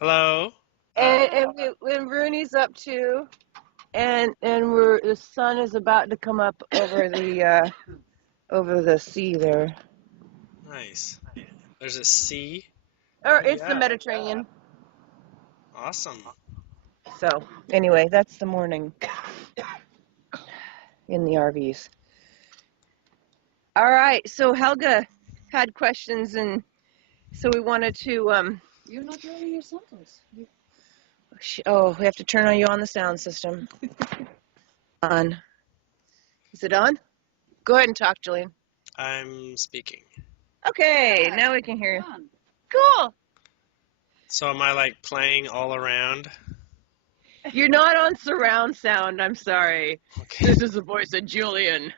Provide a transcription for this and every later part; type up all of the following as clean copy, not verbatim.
Hello. When Rooney's up too, and the sun is about to come up over the sea there. Nice. There's a C. Or Where you it's the at? Mediterranean. Awesome. So anyway, that's the morning in the RVs. All right, so Helga had questions, and so we wanted to. You're not doing your sentence. We have to turn on you on the sound system. On. Is it on? Go ahead and talk, Julien. I'm speaking. Okay, now we can hear you. Cool. So am I like playing all around? You're not on surround sound. I'm sorry. Okay. This is the voice of Julien.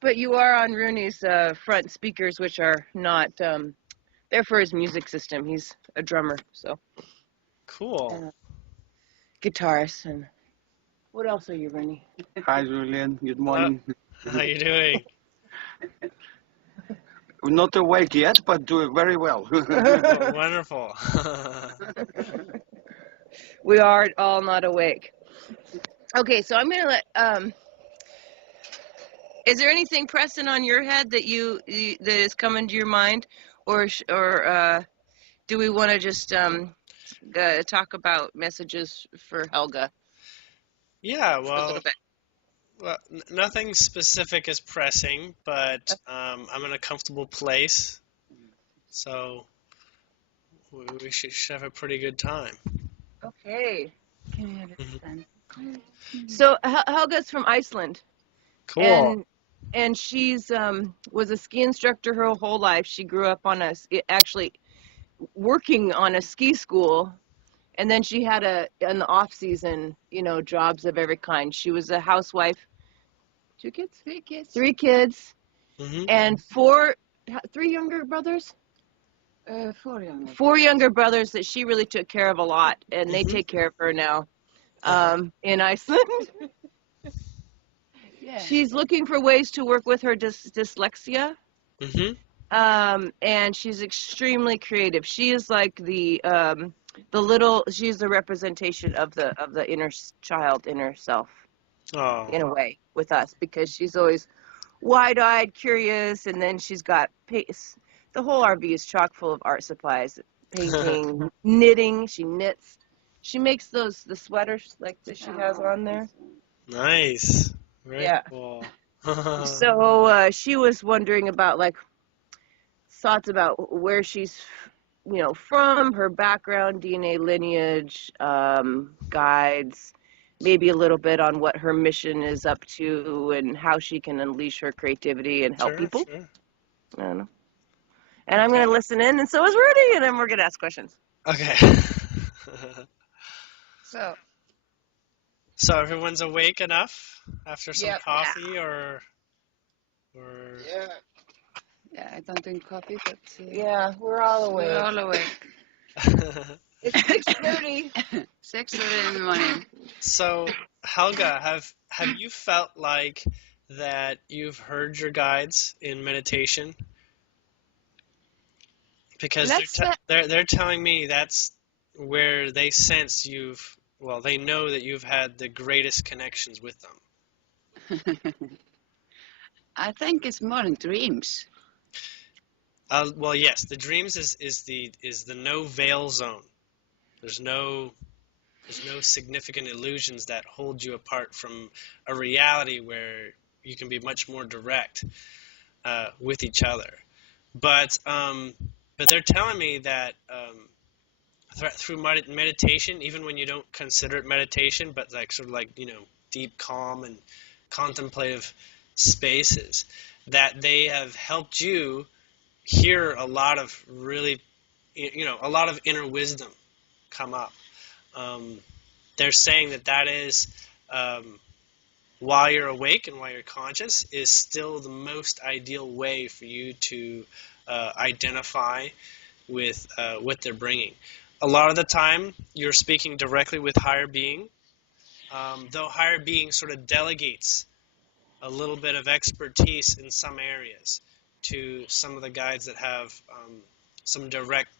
But you are on Rooney's front speakers, which are not. They're for his music system. He's a drummer, so Cool. guitarist. And what else are you, Rooney? Hi, Julien. Good Hello. morning. How you doing? We're not awake yet, but doing very well. Oh, wonderful. We are all not awake. Okay, so I'm gonna let. Is there anything pressing on your head that that is coming to your mind, or do we want to just talk about messages for Helga? Yeah, For a little bit. nothing specific is pressing, but I'm in a comfortable place, so we should have a pretty good time. Okay. Can you understand? So Helga's from Iceland, Cool. and she's was a ski instructor her whole life. She grew up actually working on a ski school, and then she had in the off season, jobs of every kind. She was a housewife. 2 kids? 3 kids. 3 kids, Mhm. and 3 younger brothers. 4 younger. 4 younger brothers that she really took care of a lot, and they Mhm. take care of her now in Iceland. Yeah. She's looking for ways to work with her dyslexia, Mhm. and she's extremely creative. She is like she's the representation of the inner child, inner self, Oh. in a way, with us, because she's always wide-eyed, curious, and then she's got the whole RV is chock full of art supplies, painting, knitting. She knits. She makes the sweaters like that she has on there. Nice. Very Yeah. cool. So she was wondering about thoughts about where she's from, her background, DNA lineage, guides, maybe a little bit on what her mission is up to and how she can unleash her creativity and help Sure, people. sure. I don't know. And I'm going to listen in, and so is Rudy, and then we're going to ask questions. Okay. So, So everyone's awake enough after some Yep. coffee or yeah, I don't drink coffee, but Yeah, we're all awake. we're all awake. It's 6:30. 6:30 in the morning. So Helga, have you felt like that you've heard your guides in meditation? Because they're telling me that's where they sense they know that you've had the greatest connections with them. I think it's more in dreams. Well, yes, the dreams is the no veil zone. There's no significant illusions that hold you apart from a reality where you can be much more direct with each other. But they're telling me that through meditation, even when you don't consider it meditation, but like sort of like deep calm and contemplative spaces, that they have helped you hear a lot of really a lot of inner wisdom come up. They're saying that is while you're awake and while you're conscious is still the most ideal way for you to identify with what they're bringing. A lot of the time you're speaking directly with higher being, though higher being sort of delegates a little bit of expertise in some areas to some of the guides that have some direct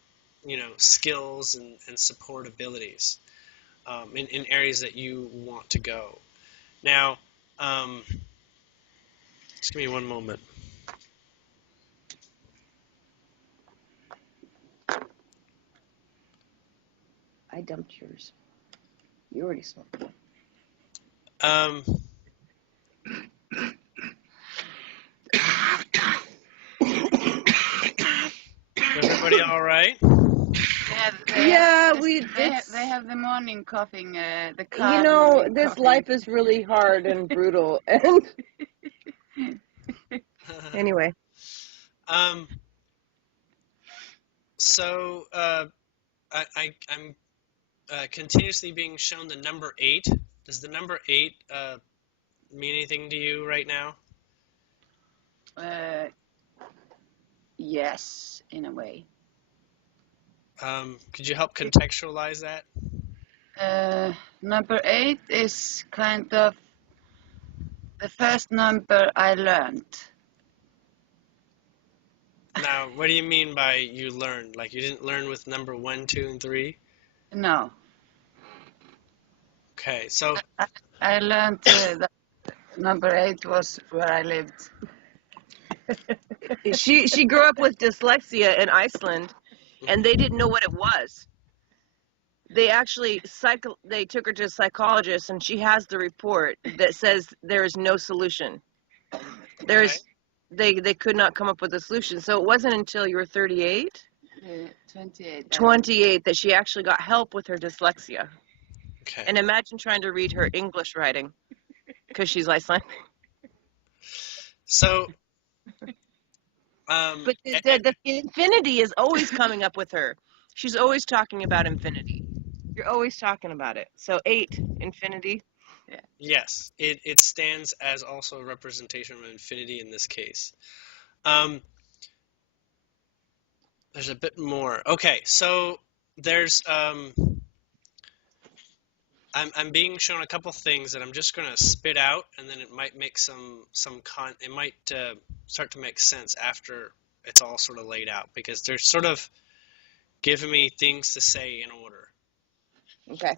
skills and support abilities in areas that you want to go. Now, just give me one moment. I dumped yours. You already smoked it. Everybody all right? They have the morning coughing. The car. This coughing. life is really hard and brutal. And anyway, So I'm continuously being shown the number 8. Does the number 8 mean anything to you right now? Yes, in a way. Could you help contextualize that? Number 8 is kind of the first number I learned. Now, what do you mean by you learned? Like you didn't learn with number 1, 2, and 3? No. Okay, so I learned that number 8 was where I lived. she grew up with dyslexia in Iceland, and they didn't know what it was. They actually they took her to a psychologist, and she has the report that says there is no solution. They could not come up with a solution. So it wasn't until you were 38, 28 that she actually got help with her dyslexia. Okay. And imagine trying to read her English writing because she's Icelandic. So, but the infinity is always coming up with her. She's always talking about infinity. You're always talking about it. So 8, infinity. Yeah. Yes, it stands as also a representation of infinity in this case. There's a bit more. Okay, so there's I'm being shown a couple things that I'm just going to spit out, and then it might make it might start to make sense after it's all sort of laid out, because they're sort of giving me things to say in order. Okay.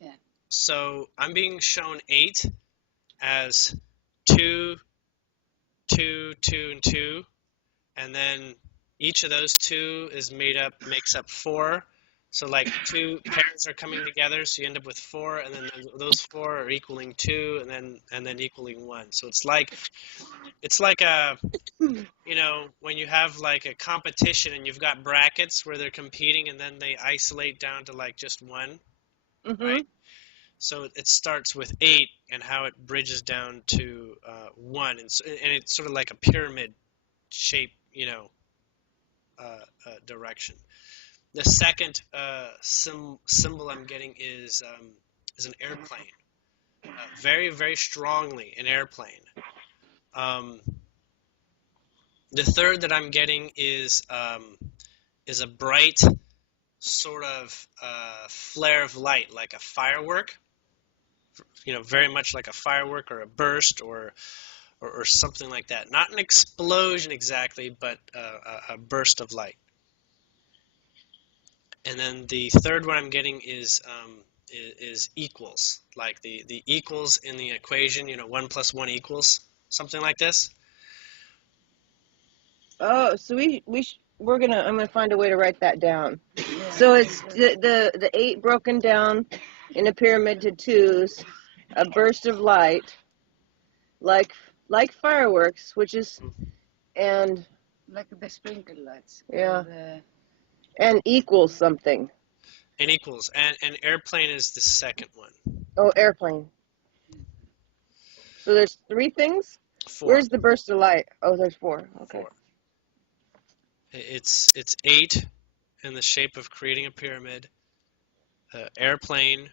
Yeah. So I'm being shown 8 as 2, 2, 2, and 2, and then each of those 2 makes up 4. So like 2 pairs are coming together, so you end up with 4, and then those 4 are equaling 2, and then equaling 1. So it's like a when you have like a competition and you've got brackets where they're competing, and then they isolate down to like just 1, right? So it starts with 8 and how it bridges down to 1, and it's sort of like a pyramid shape, direction. The second symbol I'm getting is an airplane, very, very strongly an airplane. The third that I'm getting is a bright sort of flare of light, like a firework. Very much like a firework or a burst or something like that. Not an explosion exactly, but a burst of light. And then the third one I'm getting is equals, like the equals in the equation. 1 + 1 equals something like this. Oh, so I'm gonna find a way to write that down. So it's the 8 broken down in a pyramid to 2s, a burst of light, like fireworks, which is, and like the sprinkle lights. Yeah. And equals something. And equals, and airplane is the second one. Oh, airplane. So there's 3 things? 4. Where's the burst of light? Oh, there's 4. Okay. 4. It's 8 in the shape of creating a pyramid, airplane,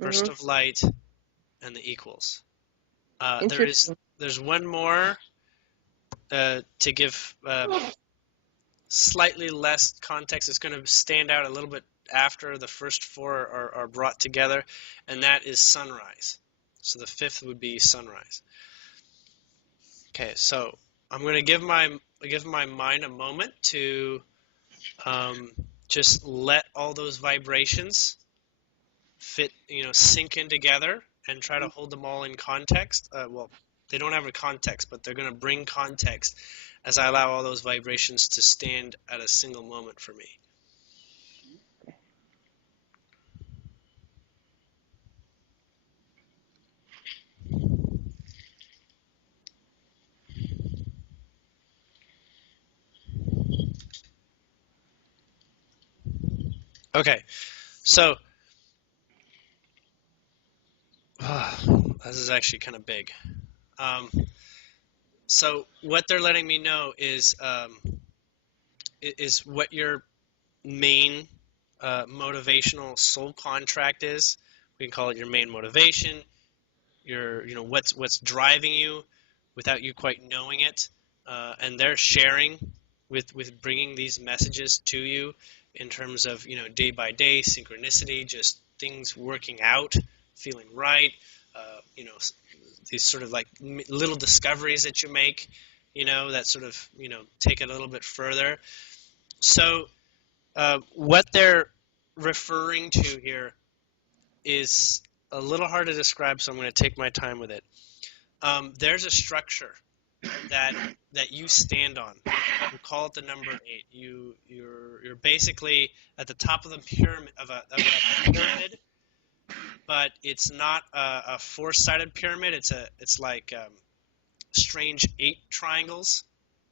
burst of light, and the equals. There's one more to give slightly less context. It's going to stand out a little bit after the first 4 are brought together, and that is sunrise. So the 5th would be sunrise. Okay, so I'm going to give my mind a moment to just let all those vibrations fit, sink in together, and try to hold them all in context. Well, they don't have a context, but they're going to bring context as I allow all those vibrations to stand at a single moment for me. Okay, so this is actually kind of big. So what they're letting me know is what your main motivational soul contract is. We can call it your main motivation. What's driving you without you quite knowing it, and they're sharing with bringing these messages to you in terms of day by day synchronicity, just things working out, feeling right, these sort of like little discoveries that you make, that sort of take it a little bit further. So what they're referring to here is a little hard to describe, so I'm going to take my time with it. There's a structure that you stand on. We call it the number 8. You're basically at the top of the pyramid of a pyramid, but it's not a 4-sided pyramid. It's like strange 8 triangles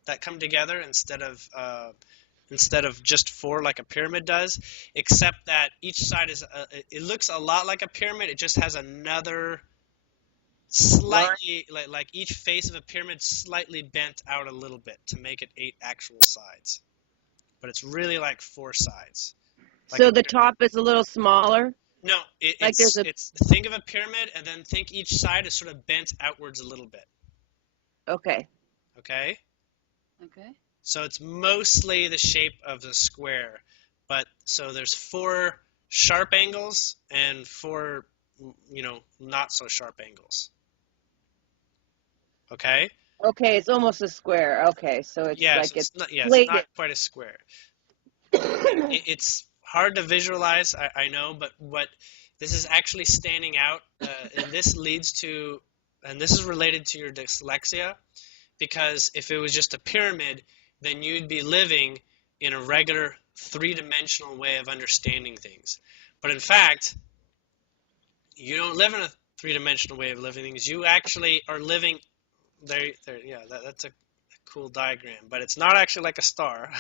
that come together instead of just 4 like a pyramid does, except that each side it looks a lot like a pyramid. It just has another slightly, like each face of a pyramid slightly bent out a little bit to make it 8 actual sides. But it's really like 4 sides. Like so the top is a little smaller? No, it's think of a pyramid and then think each side is sort of bent outwards a little bit. Okay. Okay? Okay. So it's mostly the shape of the square. But so there's 4 sharp angles and 4, not so sharp angles. Okay? Okay, it's almost a square. Okay, so it's like it's not quite a square. It's hard to visualize, I know, but what this is actually standing out, and this leads to, and this is related to your dyslexia, because if it was just a pyramid, then you'd be living in a regular 3-dimensional way of understanding things. But in fact, you don't live in a 3-dimensional way of living things. You actually are living there. Yeah, that's a cool diagram, but it's not actually like a star.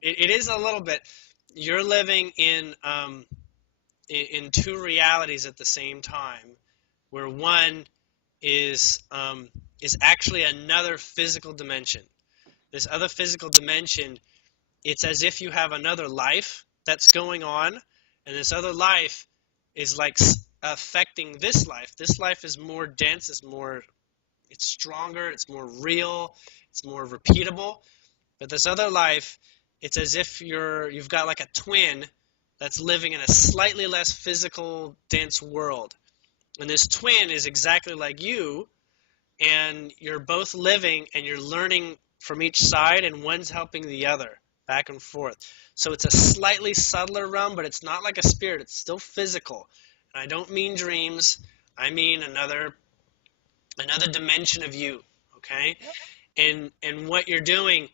It is a little bit. You're living in 2 realities at the same time, where one is actually another physical dimension. This other physical dimension, it's as if you have another life that's going on, and this other life is like affecting this life. This life is more dense, it's stronger, it's more real, it's more repeatable. But this other life, it's as if you've got like a twin that's living in a slightly less physical, dense world. And this twin is exactly like you, and you're both living and you're learning from each side, and one's helping the other back and forth. So it's a slightly subtler realm, but it's not like a spirit. It's still physical. And I don't mean dreams. I mean another dimension of you, okay? And what you're doing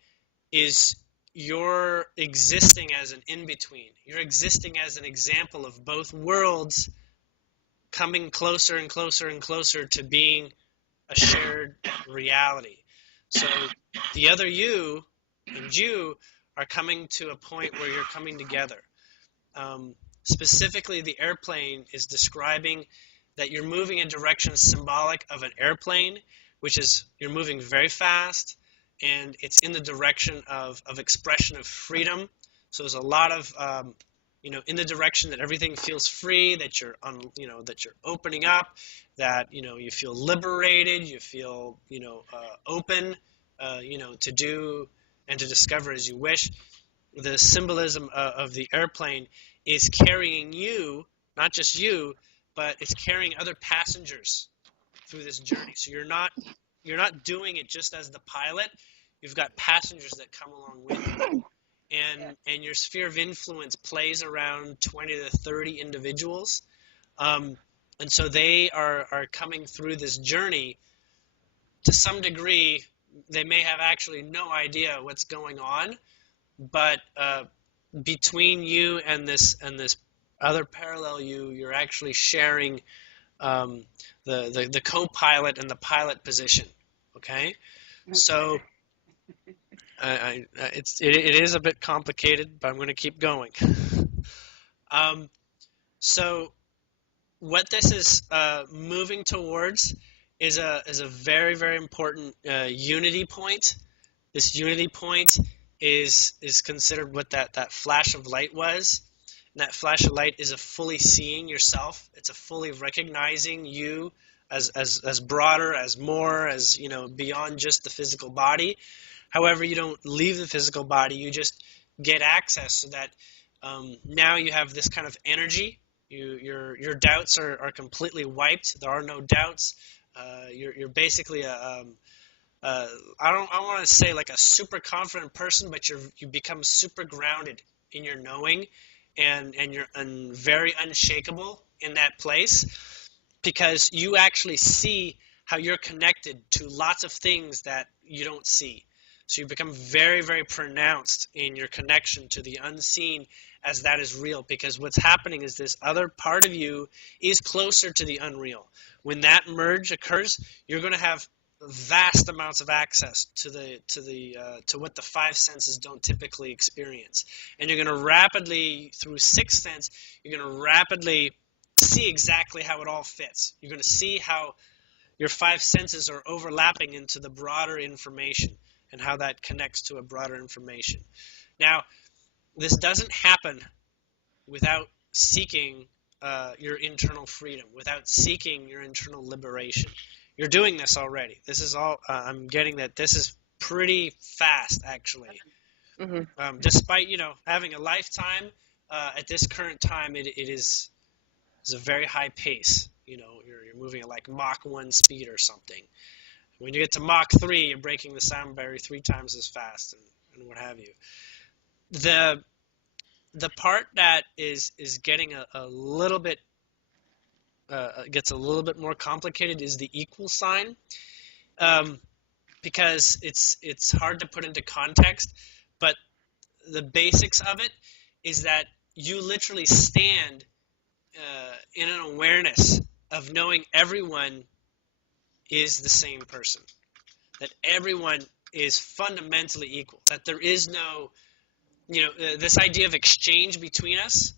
is you're existing as an in-between. You're existing as an example of both worlds coming closer and closer and closer to being a shared reality. So the other you and you are coming to a point where you're coming together. Specifically, the airplane is describing that you're moving in direction symbolic of an airplane, which is you're moving very fast, and it's in the direction of expression of freedom. So there's a lot of in the direction that everything feels free, that you're that you're opening up, that you feel liberated, you feel open to do and to discover as you wish. The symbolism of the airplane is carrying you, not just you, but it's carrying other passengers through this journey. So you're not doing it just as the pilot. You've got passengers that come along with you. and your sphere of influence plays around 20 to 30 individuals. And so they are coming through this journey to some degree. They may have actually no idea what's going on, but between you and this other parallel you're actually sharing the co-pilot and the pilot position. Okay, so it is a bit complicated, but I'm going to keep going. So what this is moving towards is a very, very important unity point. This unity point is considered what that flash of light was. And that flash of light is a fully seeing yourself. It's a fully recognizing you as broader, as more, as beyond just the physical body. However, you don't leave the physical body. You just get access so that now you have this kind of energy. Your doubts are completely wiped. There are no doubts. You're basically I don't want to say like a super confident person, but you become super grounded in your knowing, and you're very unshakable in that place, because you actually see how you're connected to lots of things that you don't see. So you become very, very pronounced in your connection to the unseen, as that is real, because what's happening is this other part of you is closer to the unreal. When that merge occurs, you're going to have vast amounts of access to what the five senses don't typically experience, and you're going to rapidly, through sixth sense, you're going to rapidly see exactly how it all fits. You're going to see how your five senses are overlapping into the broader information, and how that connects to a broader information. Now, this doesn't happen without seeking your internal freedom, without seeking your internal liberation. You're doing this already. This is all, I'm getting that this is pretty fast, actually. Mm-hmm. Despite, having a lifetime, at this current time, it is a very high pace. You're moving at like Mach 1 speed or something. When you get to Mach 3, you're breaking the sound barrier 3 times as fast, and what have you. The part that is getting a little bit gets a little bit more complicated is the equal sign, because it's hard to put into context, but the basics of it is that you literally stand in an awareness of knowing everyone is the same person, that everyone is fundamentally equal, that there is no, this idea of exchange between us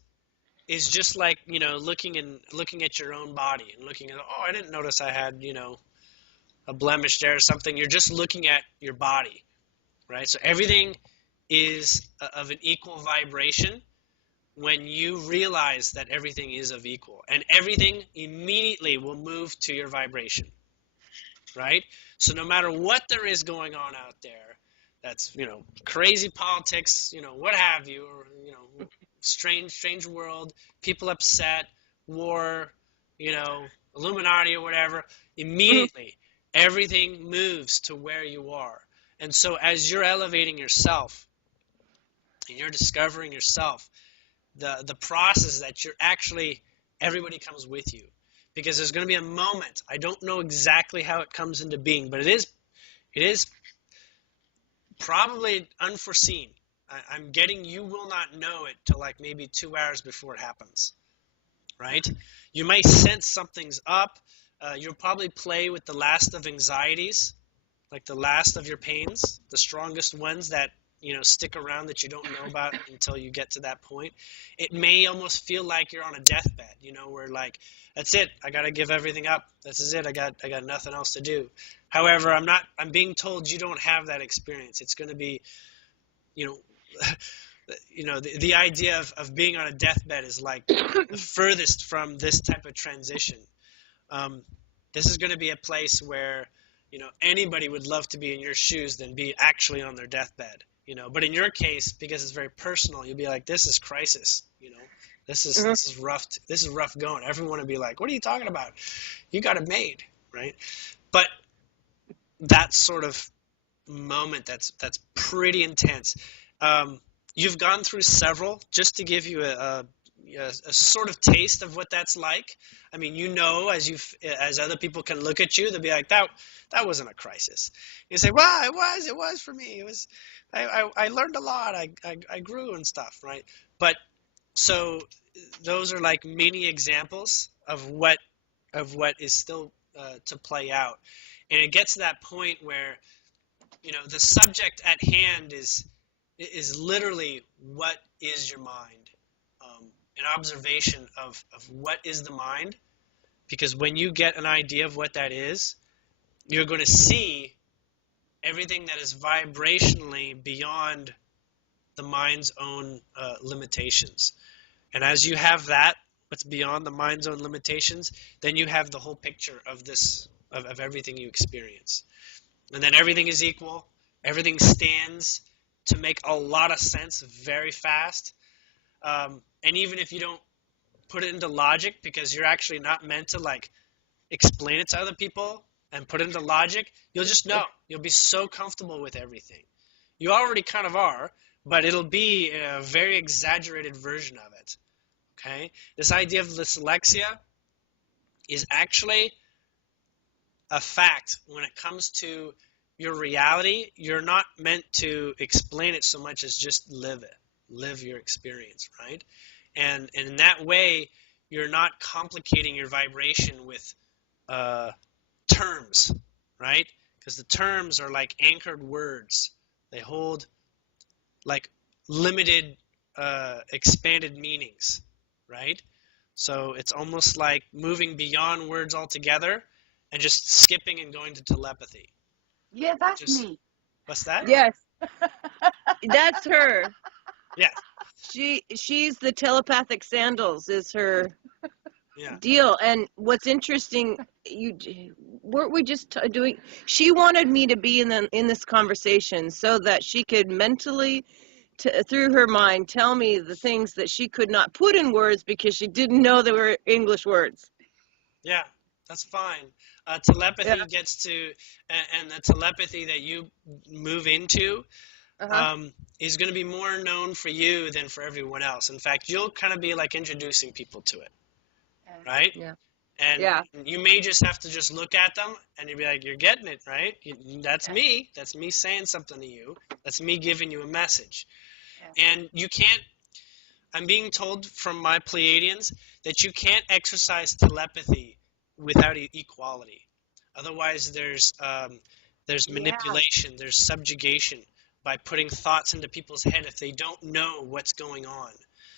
is just like, looking at your own body and looking at, oh, I didn't notice I had, a blemish there or something. You're just looking at your body, right? So everything is of an equal vibration when you realize that everything is of equal, and everything immediately will move to your vibration, right? So no matter what there is going on out there, that's, crazy politics, what have you, or, strange world, people upset, war, Illuminati or whatever, immediately everything moves to where you are. And so as you're elevating yourself and you're discovering yourself, the process that you're actually, everybody comes with you, because there's going to be a moment. I don't know exactly how it comes into being, but it is probably unforeseen. I'm getting, you will not know it till like maybe 2 hours before it happens, right? You might sense something's up. You'll probably play with the last of anxieties, like the last of your pains, the strongest ones that, stick around that you don't know about until you get to that point. It may almost feel like you're on a deathbed, where like, that's it, I got to give everything up. This is it. I got nothing else to do. However, I'm being told you don't have that experience. It's going to be, the idea of being on a deathbed is like the furthest from this type of transition. This is going to be a place where, anybody would love to be in your shoes than be actually on their deathbed, but in your case, because it's very personal, you'll be like, this is crisis, this is rough. This is rough going. Everyone would be like, what are you talking about? You got it made, right? But that sort of moment, that's pretty intense. you've gone through several, just to give you a sort of taste of what that's like. I mean, as other people can look at you, they'll be like, that wasn't a crisis. You say, well, it was for me. It was, I learned a lot. I grew and stuff, right? But so those are like mini examples of what is still to play out, and it gets to that point where the subject at hand is literally what is your mind, an observation of what is the mind, because when you get an idea of what that is, you're going to see everything that is vibrationally beyond the mind's own limitations. And as you have that, what's beyond the mind's own limitations, then you have the whole picture of this, of everything you experience. And then everything is equal. Everything stands to make a lot of sense very fast. And even if you don't put it into logic, because you're actually not meant to like explain it to other people and put it into logic, you'll just know. You'll be so comfortable with everything. You already kind of are, but it'll be a very exaggerated version of it. Okay? This idea of dyslexia is actually a fact when it comes to your reality. You're not meant to explain it so much as just live it. Live your experience, right? And in that way, you're not complicating your vibration with terms, right? Because the terms are like anchored words. They hold like limited, expanded meanings, right? So it's almost like moving beyond words altogether and just skipping and going to telepathy. Yeah, that's Just, me. what's that? Yes, that's her. Yeah. She's the telepathic sandals is her Yeah. deal. And what's interesting, weren't we just doing? She wanted me to be in this conversation so that she could mentally, through her mind, tell me the things that she could not put in words because she didn't know they were English words. Yeah, that's fine. Telepathy Yeah. gets to, and the telepathy that you move into is going to be more known for you than for everyone else. In fact, you'll kind of be like introducing people to it, right? Yeah. And Yeah. you may just have to just look at them and you'll be like, you're getting it, right? That's me. That's me saying something to you. That's me giving you a message. And you can't, I'm being told from my Pleiadians that you can't exercise telepathy without equality. Otherwise, there's manipulation, there's subjugation by putting thoughts into people's head if they don't know what's going on.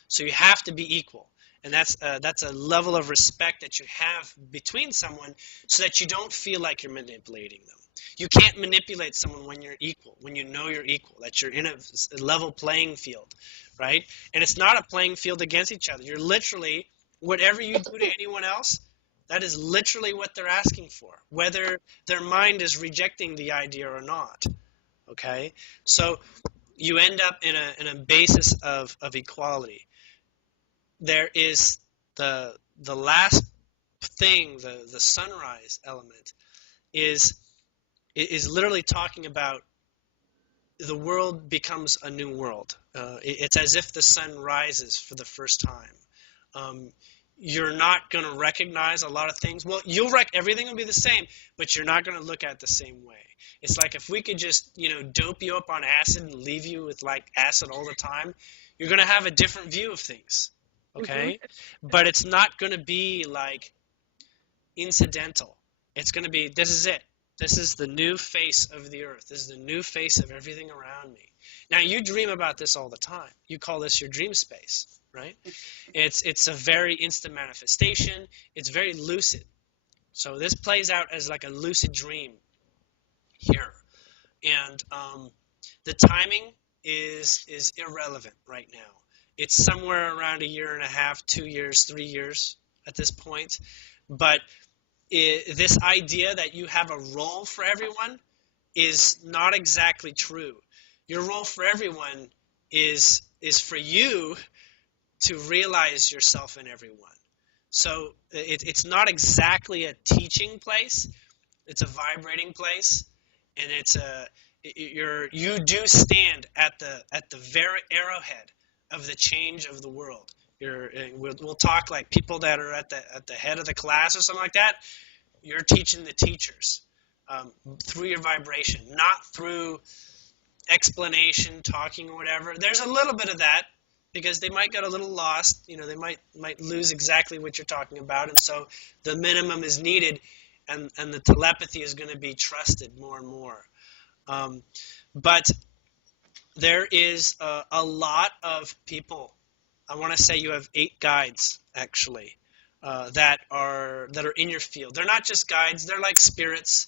So you have to be equal. And that's a level of respect that you have between someone so that you don't feel like you're manipulating them. You can't manipulate someone when you're equal, when you know you're equal, that you're in a level playing field, right? And it's not a playing field against each other. You're literally, whatever you do to anyone else, that is literally what they're asking for, whether their mind is rejecting the idea or not, okay? So you end up in a basis of equality. There is the last thing, the sunrise element, is literally talking about the world becomes a new world. It's as if the sun rises for the first time. You're not going to recognize a lot of things. Well, everything will be the same, but you're not going to look at it the same way. It's like if we could just, dope you up on acid and leave you with like acid all the time, you're going to have a different view of things, okay? But it's not going to be like incidental. It's going to be, this is it. This is the new face of the earth. This is the new face of everything around me. Now, you dream about this all the time. You call this your dream space, right? It's a very instant manifestation. It's very lucid. So this plays out as like a lucid dream here. And the timing is irrelevant right now. It's somewhere around 1.5 years, 2 years, 3 years at this point. But this idea that you have a role for everyone is not exactly true. Your role for everyone is for you to realize yourself in everyone. So it's not exactly a teaching place. It's a vibrating place, and you do stand at the very arrowhead of the change of the world. We'll talk like people that are at the head of the class or something like that. You're teaching the teachers through your vibration, not through explanation, talking, or whatever. There's a little bit of that because they might get a little lost. They might lose exactly what you're talking about, and so the minimum is needed, and the telepathy is going to be trusted more and more. But there is a lot of people. I want to say you have 8 guides actually that are in your field. They're not just guides; they're like spirits.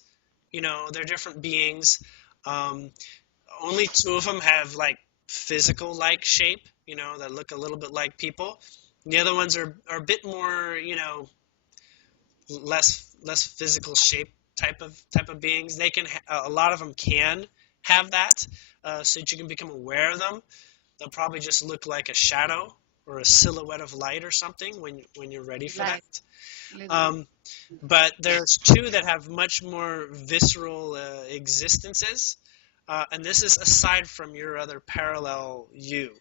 They're different beings. Only 2 of them have like physical like shape. That look a little bit like people. The other ones are a bit more less physical shape type of beings. They can a lot of them can have that, so that you can become aware of them. They'll probably just look like a shadow or a silhouette of light or something when you're ready for that. But there's 2 that have much more visceral existences, and this is aside from your other parallel you.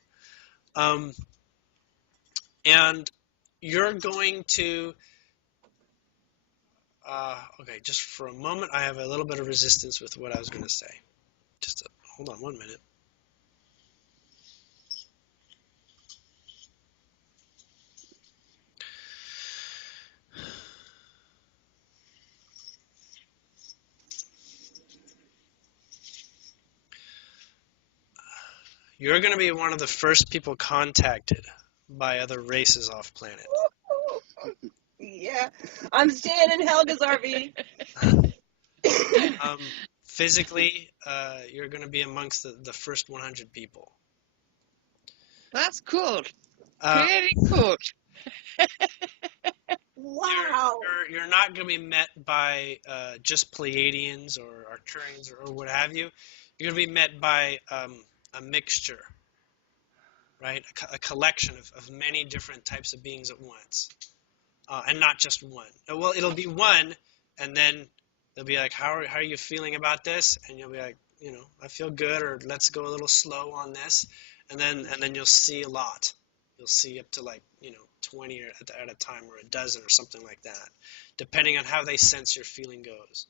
And you're going to okay, just for a moment, I have a little bit of resistance with what I was going to say. Hold on 1 minute. You're going to be one of the first people contacted by other races off planet. Yeah, I'm staying in Helga's RV. Physically, you're going to be amongst the first 100 people. That's cool. Very cool. Wow. You're not going to be met by just Pleiadians or Arcturians or what have you. You're going to be met by a mixture, right? A collection of many different types of beings at once, and not just one. Well, it'll be one, and then they'll be like, how are you feeling about this? And you'll be like, I feel good, or let's go a little slow on this, and then you'll see a lot. You'll see up to 20 at a time, or a dozen, or something like that, depending on how they sense your feeling goes.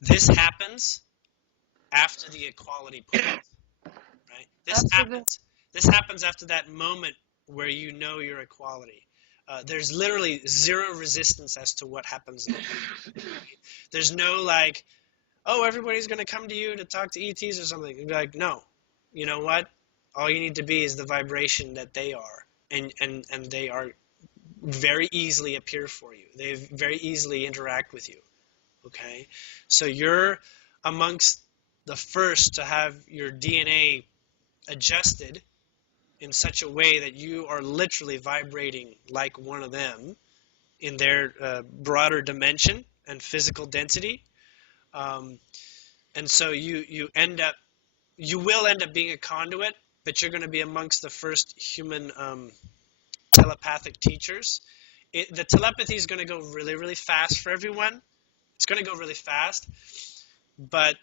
This happens after the equality point, right? This happens after that moment where you know your equality. There's literally zero resistance as to what happens next. Right? There's no like, oh, everybody's going to come to you to talk to ETs or something. You'd be like, no, you know what? All you need to be is the vibration that they are, and they are very easily appear for you. They very easily interact with you. Okay, so you're amongst the first to have your DNA adjusted in such a way that you are literally vibrating like one of them in their broader dimension and physical density. And so you will end up being a conduit, but you're going to be amongst the first human telepathic teachers. The telepathy is going to go really, really fast for everyone. It's going to go really fast, but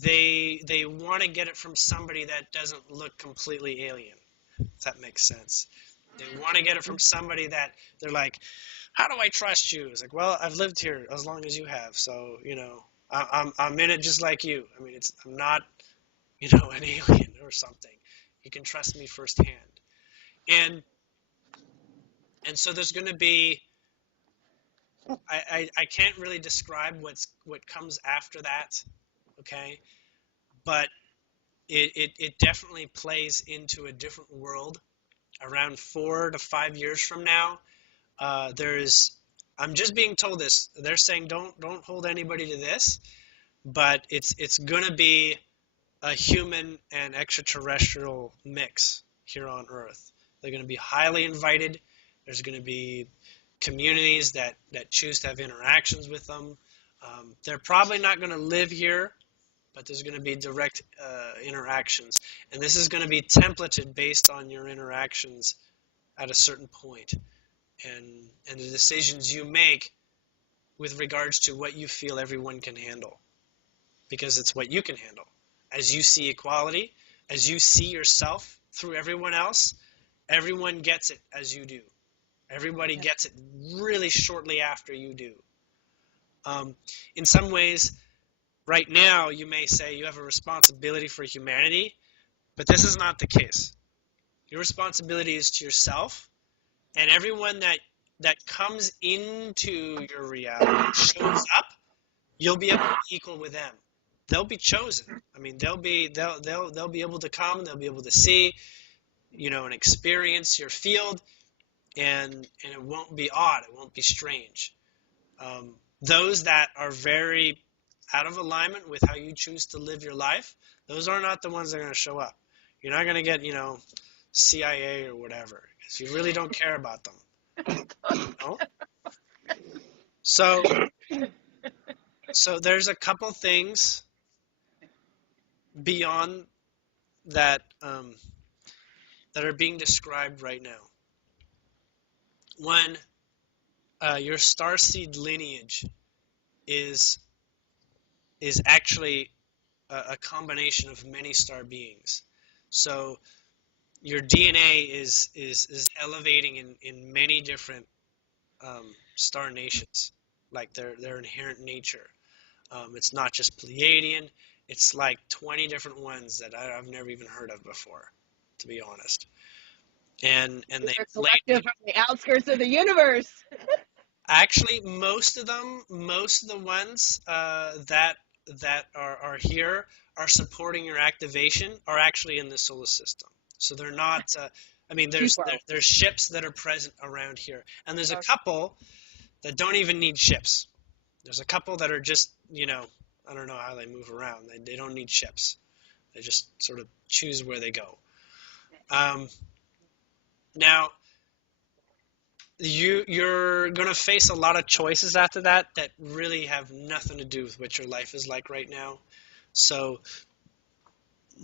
they want to get it from somebody that doesn't look completely alien, if that makes sense. They want to get it from somebody that they're like, how do I trust you? It's like, well, I've lived here as long as you have, so I'm in it just like you. I mean, I'm not an alien or something. You can trust me firsthand. And so there's going to be, I can't really describe what comes after that, okay? But it definitely plays into a different world. Around 4 to 5 years from now, I'm just being told this. They're saying don't hold anybody to this, but it's going to be a human and extraterrestrial mix here on Earth. They're going to be highly invited. There's going to be communities that choose to have interactions with them. They're probably not going to live here, but there's going to be direct interactions. And this is going to be templated based on your interactions at a certain point and the decisions you make with regards to what you feel everyone can handle. because it's what you can handle. As you see equality, as you see yourself through everyone else, everyone gets it as you do. Everybody gets it really shortly after you do. In some ways, right now, you may say you have a responsibility for humanity, but this is not the case. Your responsibility is to yourself, and everyone that comes into your reality, shows up, you'll be able to be equal with them. They'll be chosen. I mean, they'll be able to come, they'll be able to see, and experience your field, and it won't be odd, it won't be strange. Those that are very out of alignment with how you choose to live your life, those are not the ones that are going to show up. You're not going to get, CIA or whatever, because you really don't care about them. No? So there's a couple things beyond that that are being described right now. One, your starseed lineage is actually a combination of many star beings. So your DNA is elevating in many different star nations, like their inherent nature. It's not just Pleiadian. It's like 20 different ones that I've never even heard of before, to be honest. And they collective from the outskirts of the universe. Actually, most of the ones that are here are supporting your activation are actually in the solar system. So they're not. There's ships that are present around here, and there's a couple that don't even need ships. There's a couple that are just, I don't know how they move around. They don't need ships. They just sort of choose where they go. Now, you're going to face a lot of choices after that really have nothing to do with what your life is like right now. So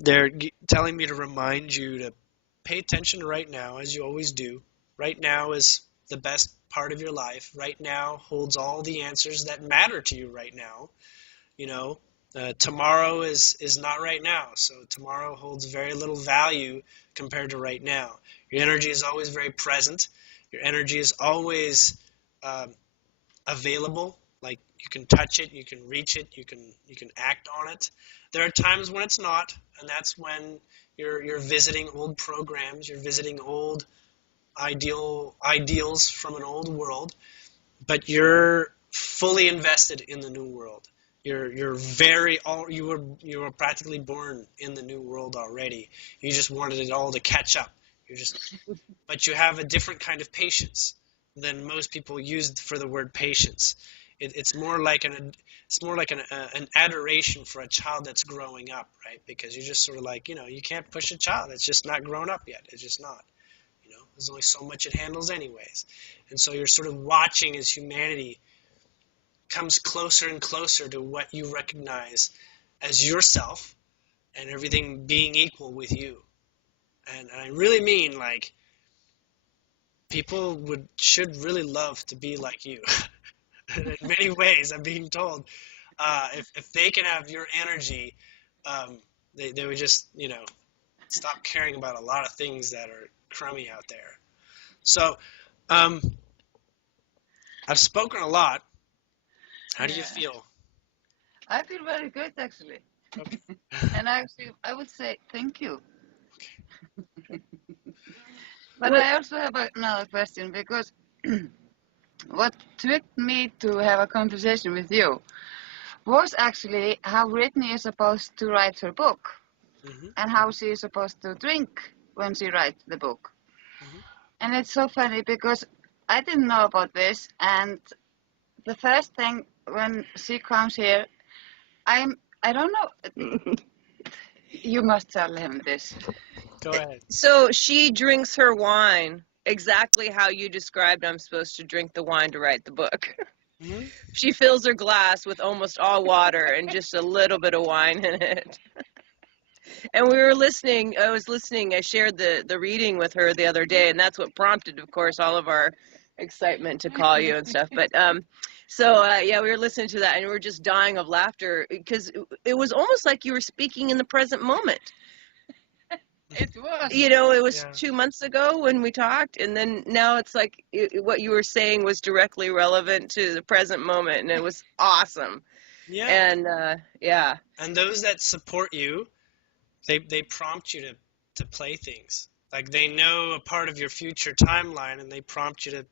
they're telling me to remind you to pay attention to right now, as you always do. Right now is the best part of your life. Right now holds all the answers that matter to you right now. Tomorrow is not right now. So tomorrow holds very little value compared to right now. Your energy is always very present. Your energy is always available. Like, you can touch it, you can reach it, you can act on it. There are times when it's not, and that's when you're visiting old programs, you're visiting old ideals from an old world, but you're fully invested in the new world. You were practically born in the new world already. You just wanted it all to catch up. But you have a different kind of patience than most people use for the word patience. It's more like an adoration for a child that's growing up, right? Because you're just sort of like, you can't push a child that's just not grown up yet. It's just not. There's only so much it handles anyways. And so you're sort of watching as humanity comes closer and closer to what you recognize as yourself and everything being equal with you. And I really mean, like, people should really love to be like you. In many ways, I'm being told, if they can have your energy, they would just, stop caring about a lot of things that are crummy out there. So, I've spoken a lot. How do you feel? I feel very good, actually. Okay. And actually, I would say thank you. But I also have another question, because what took me to have a conversation with you was actually how Brittany is supposed to write her book, and how she is supposed to drink when she writes the book. And it's so funny because I didn't know about this, and the first thing when she comes here, I don't know. You must tell him this. Go ahead. So she drinks her wine exactly how you described I'm supposed to drink the wine to write the book. Mm-hmm. She fills her glass with almost all water and just a little bit of wine in it. And I shared the reading with her the other day, and that's what prompted, of course, all of our excitement to call you and stuff. But So yeah, we were listening to that and we were just dying of laughter because it was almost like you were speaking in the present moment. It was. You know, it was Yeah. 2 months ago when we talked, and then now it's like what you were saying was directly relevant to the present moment, and it was awesome. Yeah. And yeah, And those that support you, they prompt you to play things. Like they know a part of your future timeline, and they prompt you to,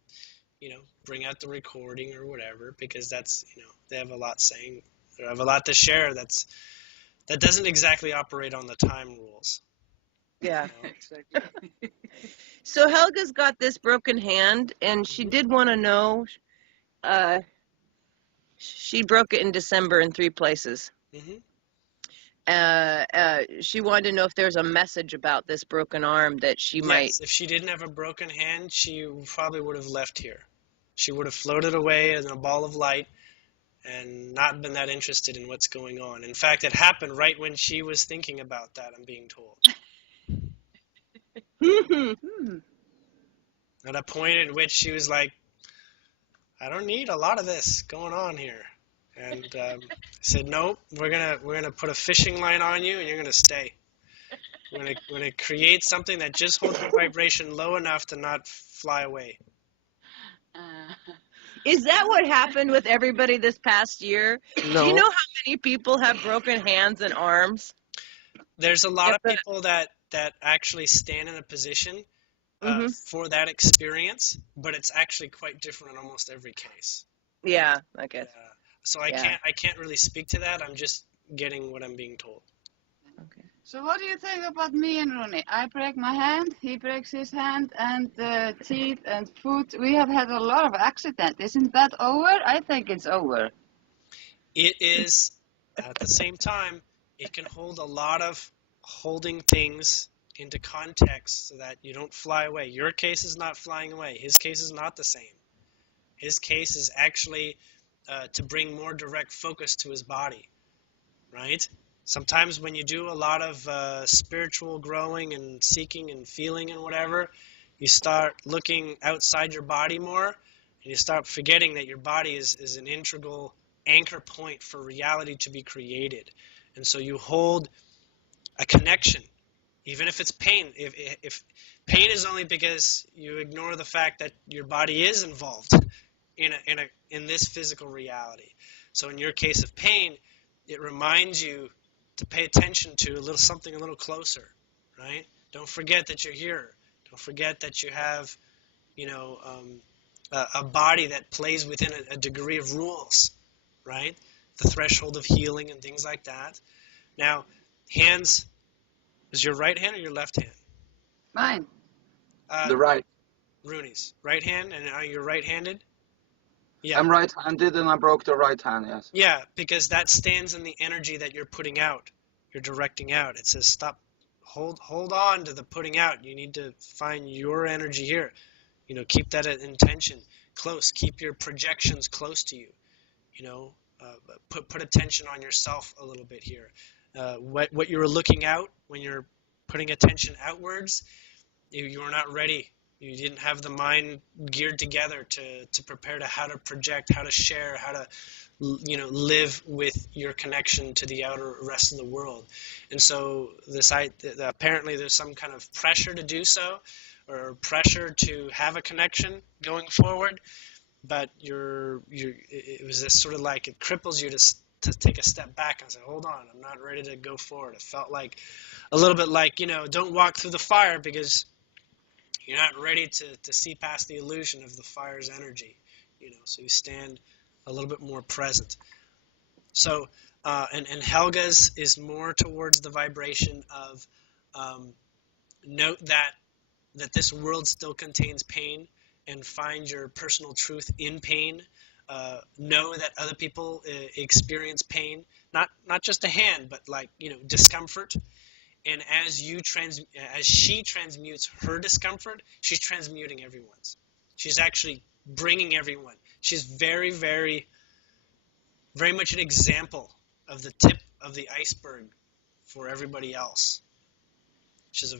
bring out the recording or whatever, because that's, they have a lot saying, they have a lot to share. That doesn't exactly operate on the time rules. yeah. You know? Exactly. So Helga's got this broken hand, and she Mhm. did want to know. She broke it in December in 3 places. Mhm. She wanted to know if there's a message about this broken arm that she might. Yes, if she didn't have a broken hand, she probably would have left here. She would have floated away in a ball of light and not been that interested in what's going on. In fact, it happened right when she was thinking about that, I'm being told. At a point at which she was like, I don't need a lot of this going on here. And I said, nope, we're gonna put a fishing line on you, and you're gonna stay. We're gonna create something that just holds the vibration low enough to not fly away. Is that what happened with everybody this past year? Do you No, know how many people have broken hands and arms? there's a lot If of people that actually stand in a position Mm-hmm. for that experience, but it's actually quite different in almost every case. Yeah, I guess. Yeah. So I Yeah. can't really speak to that. I'm just getting what I'm being told. Okay. So what do you think about me and Rune? I break my hand, he breaks his hand, and teeth and foot. We have had a lot of accidents. Isn't that over? I think it's over. It is, at the same time, it can hold a lot of holding things into context so that you don't fly away. Your case is not flying away. His case is not the same. His case is actually to bring more direct focus to his body, right? Sometimes when you do a lot of spiritual growing and seeking and feeling and whatever, you start looking outside your body more, and you start forgetting that your body is an integral anchor point for reality to be created. And so you hold a connection, even if it's pain. If pain is only because you ignore the fact that your body is involved in this physical reality. So in your case of pain, it reminds you to pay attention to something a little closer, right? Don't forget that you're here. Don't forget that you have, a body that plays within a degree of rules, right? The threshold of healing and things like that. Now, hands, is your right hand or your left hand? Mine. The right. Rune's right hand, and are you right-handed? Yeah. I'm right-handed and I broke the right hand, yes. Yeah, because that stands in the energy that you're putting out. You're directing out. It says stop, hold on to the putting out. You need to find your energy here. Keep that intention close. Keep your projections close to you. Put attention on yourself a little bit here. What you were looking out when you're putting attention outwards, you were not ready. You didn't have the mind geared together to prepare to how to project, how to share, how to live with your connection to the outer rest of the world. And so apparently there's some kind of pressure to do so, or pressure to have a connection going forward. But it was this sort of like it cripples you to take a step back and say, hold on, I'm not ready to go forward. It felt like a little bit like, don't walk through the fire because you're not ready to see past the illusion of the fire's energy, so you stand a little bit more present. So, and Helga's is more towards the vibration of note that this world still contains pain and find your personal truth in pain. Know that other people experience pain, not just a hand, but like, discomfort. And as she transmutes her discomfort, she's transmuting everyone's. She's actually bringing everyone. She's very, very, very much an example of the tip of the iceberg for everybody else. She's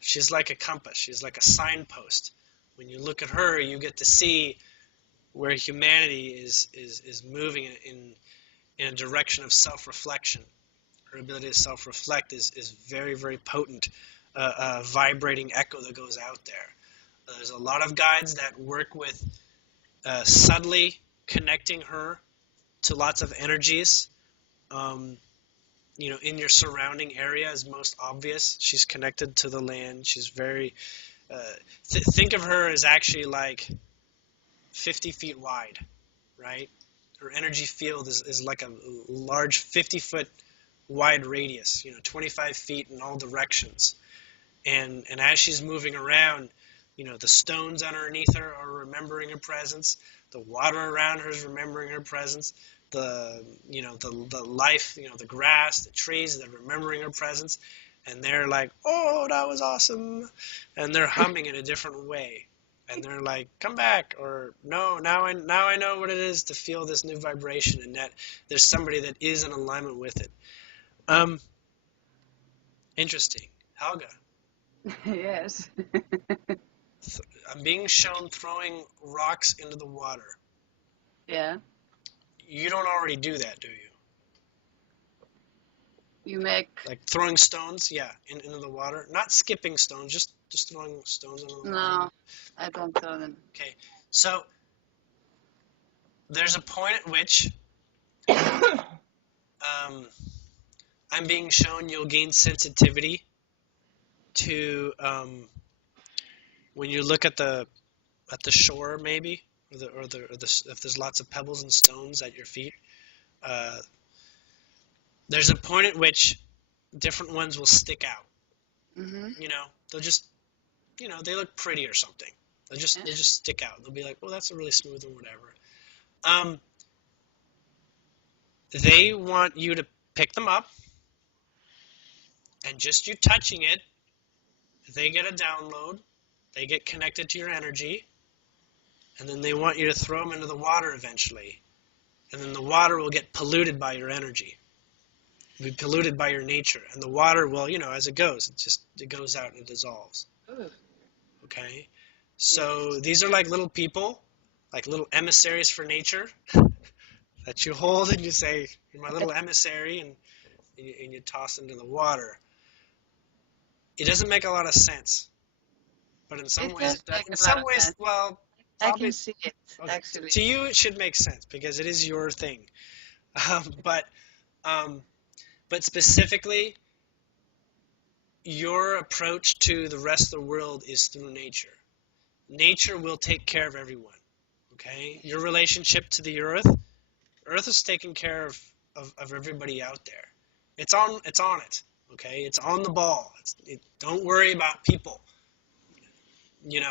she's like a compass. She's like a signpost. When you look at her, you get to see where humanity is moving in a direction of self-reflection. Her ability to self-reflect is very, very potent, vibrating echo that goes out there. There's a lot of guides that work with subtly connecting her to lots of energies. In your surrounding area is most obvious. She's connected to the land. She's very... think of her as actually like 50 feet wide, right? Her energy field is like a large 50-foot wide radius, 25 feet in all directions. And as she's moving around, the stones underneath her are remembering her presence. The water around her is remembering her presence. The life, the grass, the trees, they're remembering her presence. And they're like, oh, that was awesome. And they're humming in a different way. And they're like, come back, or no, now I know what it is to feel this new vibration, and that there's somebody that is in alignment with it. Interesting. Helga. Yes. I'm being shown throwing rocks into the water. Yeah. You don't already do that, do you? You make... Like throwing stones, yeah, into the water. Not skipping stones, just throwing stones into the water. No, I don't throw them. Okay, so there's a point at which I'm being shown you'll gain sensitivity to when you look at the shore, maybe, or if there's lots of pebbles and stones at your feet. There's a point at which different ones will stick out. Mm-hmm. They'll just, they look pretty or something. They just stick out. They'll be like, well, that's a really smooth one, whatever. They want you to pick them up, and just you touching it, they get a download. They get connected to your energy, and then they want you to throw them into the water eventually. And then the water will get polluted by your energy. Be polluted by your nature, and the water will, as it goes, it goes out and it dissolves. Ooh. Okay, so these are like little people, like little emissaries for nature that you hold and you say, "You're my little emissary," and you toss into the water. It doesn't make a lot of sense, but in some ways, well, I can see it, okay, actually. to you it should make sense because it is your thing, but specifically, your approach to the rest of the world is through nature. Nature will take care of everyone, okay? Your relationship to the earth is taking care of everybody out there. It's on it, okay? It's on the ball. Don't worry about people, You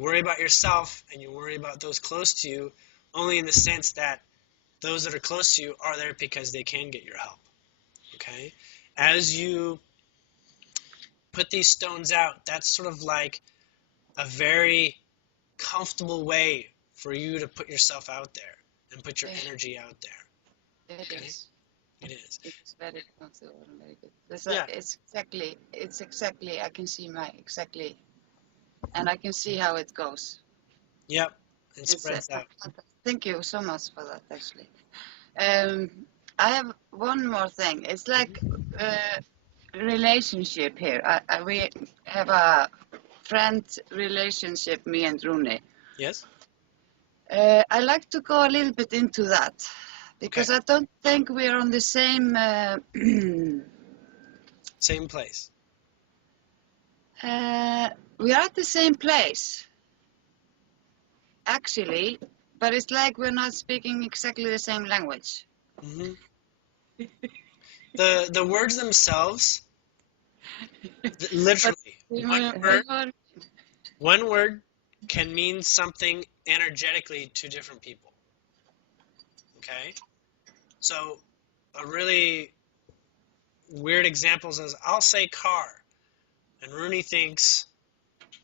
worry about yourself and you worry about those close to you only in the sense that those that are close to you are there because they can get your help. Okay? As you put these stones out, that's sort of like a very comfortable way for you to put yourself out there and put your energy out there. It is. It is. It's very comfortable and very good. It's exactly, I can see and I can see how it goes. Yep. It spreads out. Thank you so much for that, actually. I have one more thing. It's like relationship here. We have a friend relationship, me and Rune. Yes? I like to go a little bit into that because I don't think we're on the same... same place. We are at the same place, actually, but it's like we're not speaking exactly the same language. Mm-hmm. The words themselves, literally, one word can mean something energetically to different people. Okay? So a really weird example is I'll say car, and Rune thinks,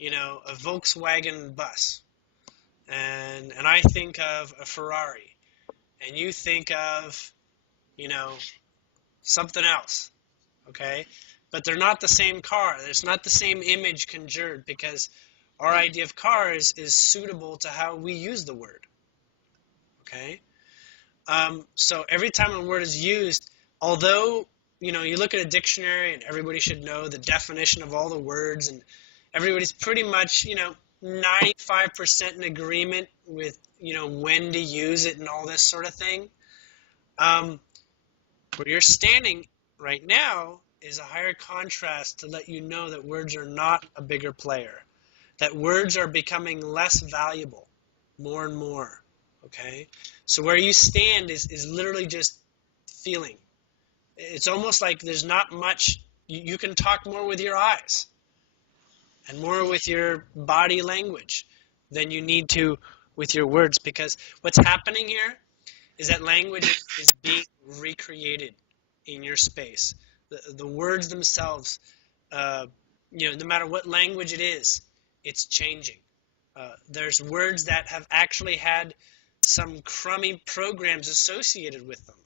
a Volkswagen bus, and I think of a Ferrari, and you think of, something else, okay? But they're not the same car. There's not the same image conjured because our idea of car is suitable to how we use the word, Okay. So every time a word is used, although, you look at a dictionary and everybody should know the definition of all the words, and everybody's pretty much, 95% in agreement with, when to use it and all this sort of thing. Where you're standing right now is a higher contrast to let you know that words are not a bigger player, that words are becoming less valuable more and more. Okay, so where you stand is literally just feeling. It's almost like there's not much. You can talk more with your eyes and more with your body language than you need to with your words, because what's happening here is that language is being recreated in your space. The words themselves, no matter what language it is, it's changing. There's words that have actually had some crummy programs associated with them,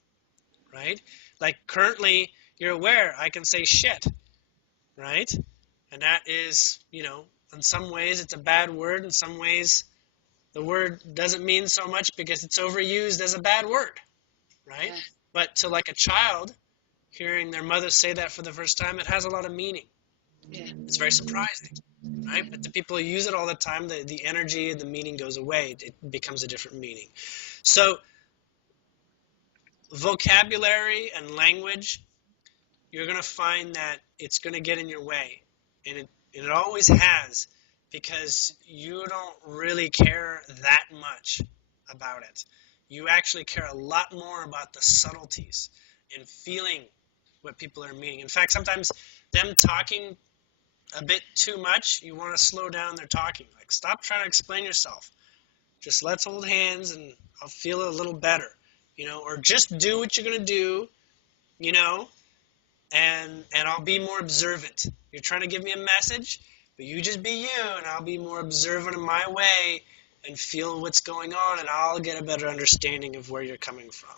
right? Like currently, you're aware I can say shit, right? And that is, in some ways it's a bad word. In some ways, the word doesn't mean so much because it's overused as a bad word, right? Yeah. But to like a child, hearing their mother say that for the first time, it has a lot of meaning. Yeah. It's very surprising, right? But the people who use it all the time, the energy, the meaning goes away. It becomes a different meaning. So vocabulary and language, you're going to find that it's going to get in your way. And it always has, because you don't really care that much about it. You actually care a lot more about the subtleties and feeling what people are meaning. In fact, sometimes them talking a bit too much, you want to slow down their talking. Like, stop trying to explain yourself. Just let's hold hands and I'll feel a little better, or just do what you're going to do, and I'll be more observant. You're trying to give me a message, but you just be you, and I'll be more observant in my way and feel what's going on, and I'll get a better understanding of where you're coming from.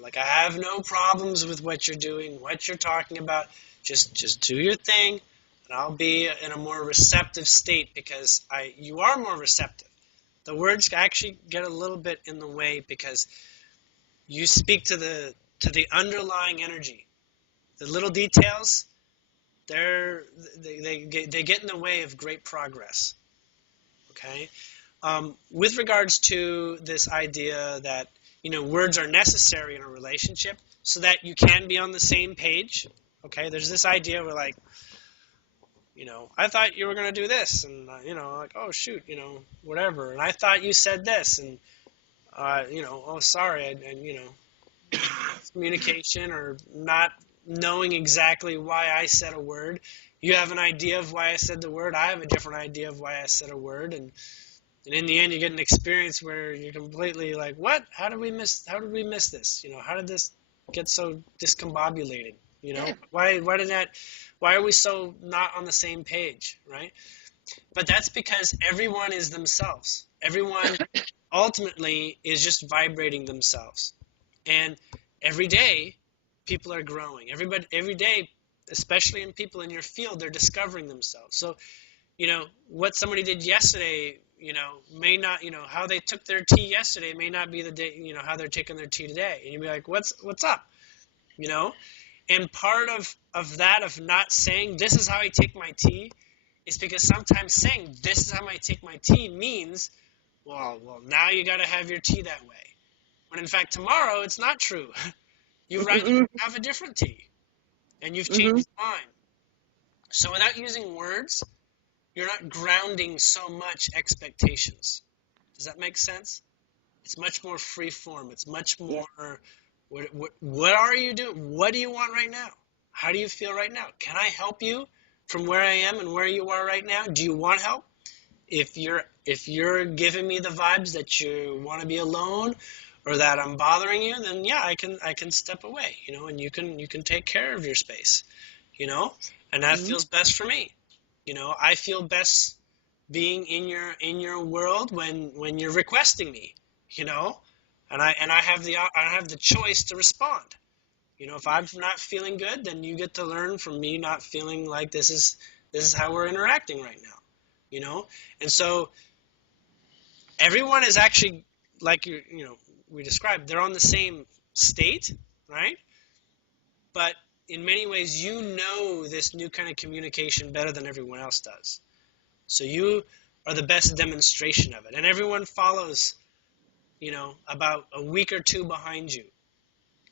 Like, I have no problems with what you're doing, what you're talking about. Just do your thing, and I'll be in a more receptive state because you are more receptive. The words actually get a little bit in the way because you speak to the underlying energy. The little details, they get in the way of great progress. Okay, with regards to this idea that words are necessary in a relationship so that you can be on the same page. Okay, there's this idea where like, I thought you were going to do this, and like, oh shoot, whatever, and I thought you said this, and oh sorry, and communication or not knowing exactly why I said a word. You have an idea of why I said the word. I have a different idea of why I said a word, and in the end, you get an experience where you're completely like, what? How did we miss this? How did this get so discombobulated? Why are we so not on the same page, right? But that's because everyone is themselves. Everyone ultimately is just vibrating themselves. And every day, people are growing. Every day, especially in people in your field, they're discovering themselves. So, what somebody did yesterday, may not, how they took their tea yesterday may not be the day, how they're taking their tea today. And you'd be like, what's up? And part of that, of not saying, this is how I take my tea, is because sometimes saying, this is how I take my tea means, well, now you got to have your tea that way. When in fact, tomorrow, it's not true. You rather have a different tea, and you've changed your mind. So without using words, you're not grounding so much expectations. Does that make sense? It's much more free form. It's much more, what are you doing? What do you want right now? How do you feel right now? Can I help you from where I am and where you are right now? Do you want help? If you're giving me the vibes that you want to be alone or that I'm bothering you, then yeah, I can step away, and you can take care of your space, and that feels best for me. I feel best being in your world when you're requesting me, and I have the choice to respond. If I'm not feeling good, then you get to learn from me not feeling like this is how we're interacting right now, and so everyone is actually like we described, they're on the same state, right? But in many ways, you know this new kind of communication better than everyone else does. So you are the best demonstration of it. And everyone follows, about a week or two behind you,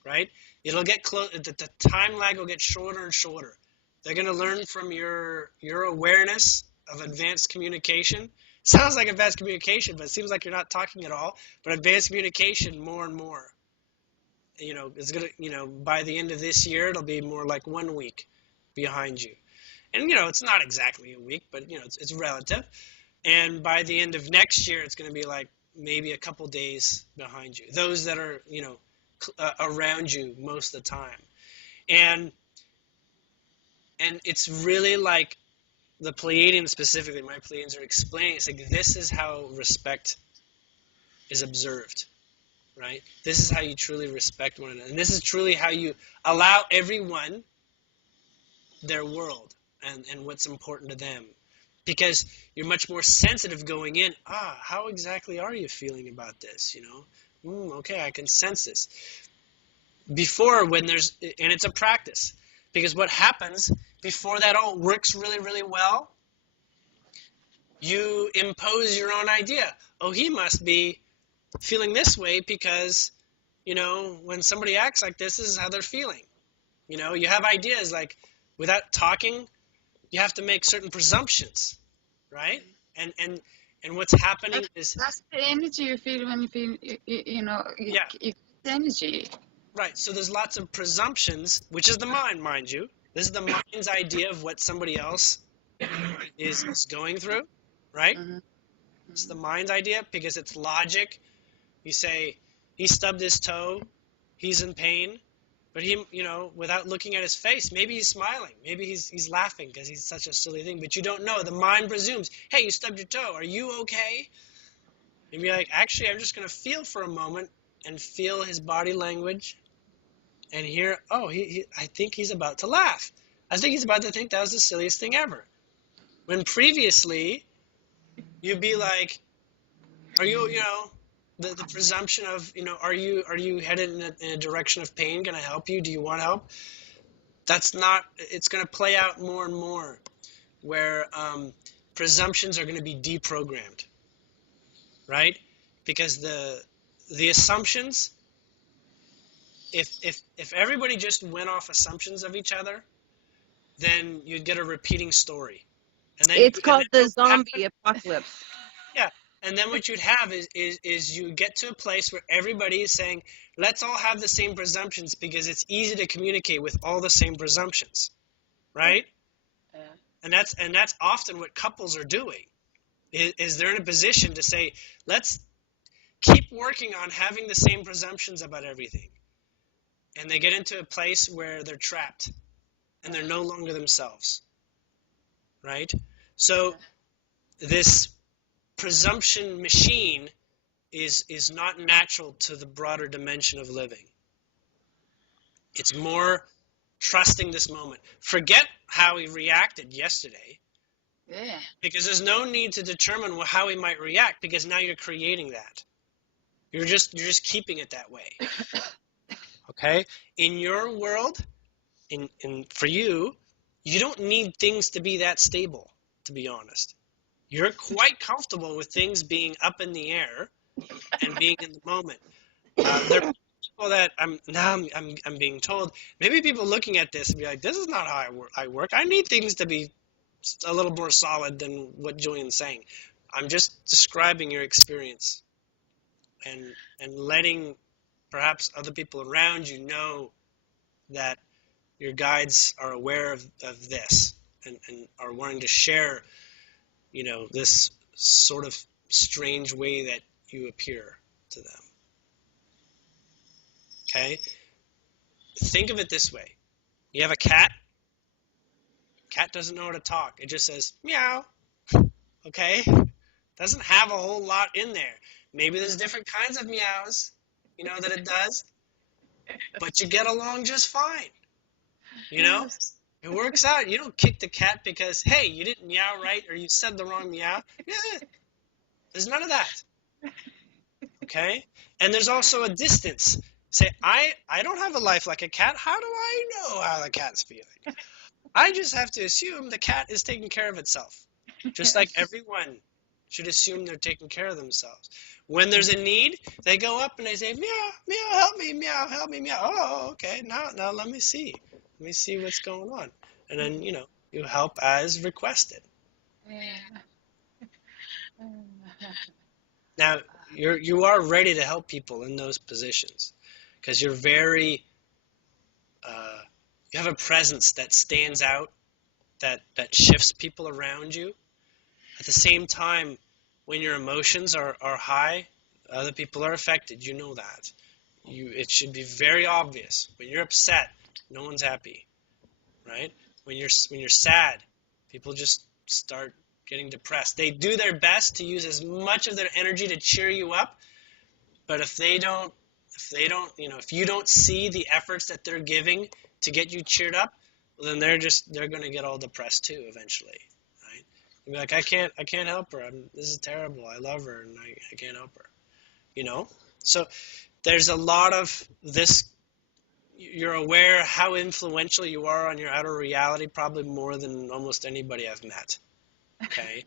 right? It'll get close. The time lag will get shorter and shorter. They're going to learn from your awareness of advanced communication. Sounds like advanced communication, but it seems like you're not talking at all. But advanced communication more and more. It's going to, by the end of this year, it'll be more like 1 week behind you. And, it's not exactly a week, but, it's relative. And by the end of next year, it's going to be like maybe a couple days behind you. Those that are, around you most of the time. And it's really like the Pleiadians specifically, my Pleiadians are explaining, it's like this is how respect is observed, right? This is how you truly respect one another. And this is truly how you allow everyone their world and what's important to them. Because you're much more sensitive going in, how exactly are you feeling about this, okay, I can sense this. Before, and it's a practice, because what happens before that all works really, really well, you impose your own idea. Oh, he must be feeling this way because, when somebody acts like this is how they're feeling. You have ideas like, without talking, you have to make certain presumptions, right? And what's happening is... That's the energy you feel when you feel, it's energy. Right, so there's lots of presumptions, which is the mind you. This is the mind's idea of what somebody else is going through, right? Mm-hmm. It's the mind's idea because it's logic. You say, he stubbed his toe, he's in pain, but he, without looking at his face, maybe he's smiling, maybe he's laughing because he's such a silly thing, but you don't know. The mind presumes, hey, you stubbed your toe, are you okay? And you're like, actually, I'm just going to feel for a moment and feel his body language. And here, I think he's about to laugh. I think he's about to think that was the silliest thing ever. When previously, you'd be like, are you, the presumption of, are you headed in a direction of pain? Can I help you? Do you want help? That's not, it's going to play out more and more where presumptions are going to be deprogrammed, right? Because the assumptions, if everybody just went off assumptions of each other, then you'd get a repeating story. And then It's called the zombie apocalypse. Yeah, and then what you'd have is you get to a place where everybody is saying, let's all have the same presumptions because it's easy to communicate with all the same presumptions, right? Yeah. And that's often what couples are doing, is they're in a position to say, let's keep working on having the same presumptions about everything. And they get into a place where they're trapped and they're no longer themselves, right? So this presumption machine is not natural to the broader dimension of living. It's more trusting this moment. Forget how he reacted yesterday. Yeah. Because there's no need to determine how he might react, because now you're creating that. You're just keeping it that way. Okay? In your world, for you, you don't need things to be that stable, to be honest. You're quite comfortable with things being up in the air and being in the moment. There are people that I'm being told, maybe people looking at this and be like, this is not how I work. I need things to be a little more solid than what Julian's saying. I'm just describing your experience and letting perhaps other people around you know that your guides are aware of this and are wanting to share, this sort of strange way that you appear to them. Okay? Think of it this way. You have a cat. Cat doesn't know how to talk. It just says, meow. Okay? Doesn't have a whole lot in there. Maybe there's different kinds of meows, that it does. But you get along just fine. It works out. You don't kick the cat because, hey, you didn't meow right or you said the wrong meow. Yeah. There's none of that. Okay? And there's also a distance. Say, I don't have a life like a cat. How do I know how the cat's feeling? I just have to assume the cat is taking care of itself. Just like everyone should assume they're taking care of themselves. When there's a need, they go up and they say, meow, meow, help me, meow. Oh, okay, now let me see. Let me see what's going on. And then, you help as requested. Yeah. Now, you are ready to help people in those positions because you're very, you have a presence that stands out, that shifts people around you. At the same time, when your emotions are high, other people are affected. You know that. It should be very obvious. When you're upset, no one's happy, right? When you're sad, people just start getting depressed. They do their best to use as much of their energy to cheer you up, but if you don't see the efforts that they're giving to get you cheered up, well, then they're going to get all depressed too eventually, right? You'll be like, I can't help her. This is terrible. I love her and I can't help her. So there's a lot of this. You're aware how influential you are on your outer reality, probably more than almost anybody I've met. Okay.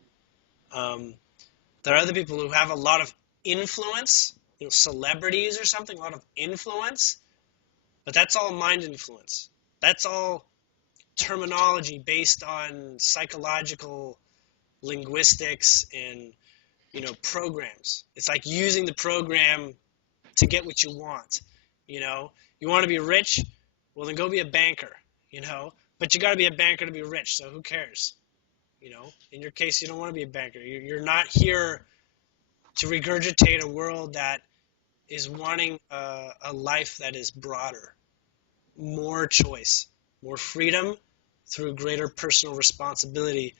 There are other people who have a lot of influence, celebrities or something, a lot of influence, but that's all mind influence. That's all terminology based on psychological linguistics and, programs. It's like using the program to get what you want. You want to be rich, well, then go be a banker, but you got to be a banker to be rich, so who cares? In your case, you don't want to be a banker. You're not here to regurgitate a world that is wanting a life that is broader, more choice, more freedom through greater personal responsibility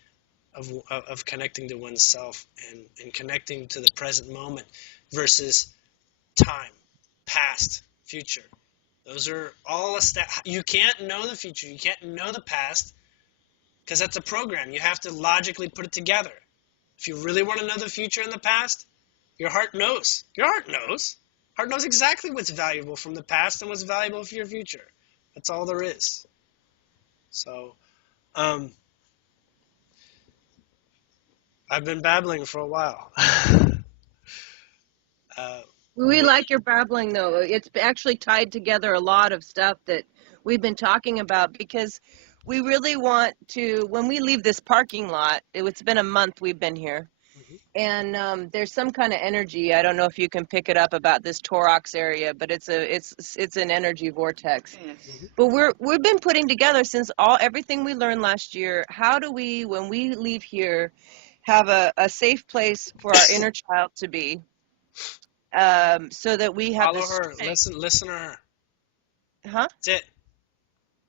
of connecting to oneself and connecting to the present moment versus time, past, future. Those are all you can't know the future. You can't know the past because that's a program. You have to logically put it together. If you really want to know the future and the past, your heart knows. Your heart knows. Heart knows exactly what's valuable from the past and what's valuable for your future. That's all there is. So, I've been babbling for a while. We like your babbling, though. It's actually tied together a lot of stuff that we've been talking about because we really want to, when we leave this parking lot, it's been a month we've been here, and there's some kind of energy. I don't know if you can pick it up about this Torox area, but it's an energy vortex. Yes. But we've been putting together since everything we learned last year. How do we, when we leave here, have a safe place for our inner child to be? So that we have Follow this her. strength. Listen to her. Huh? That's it.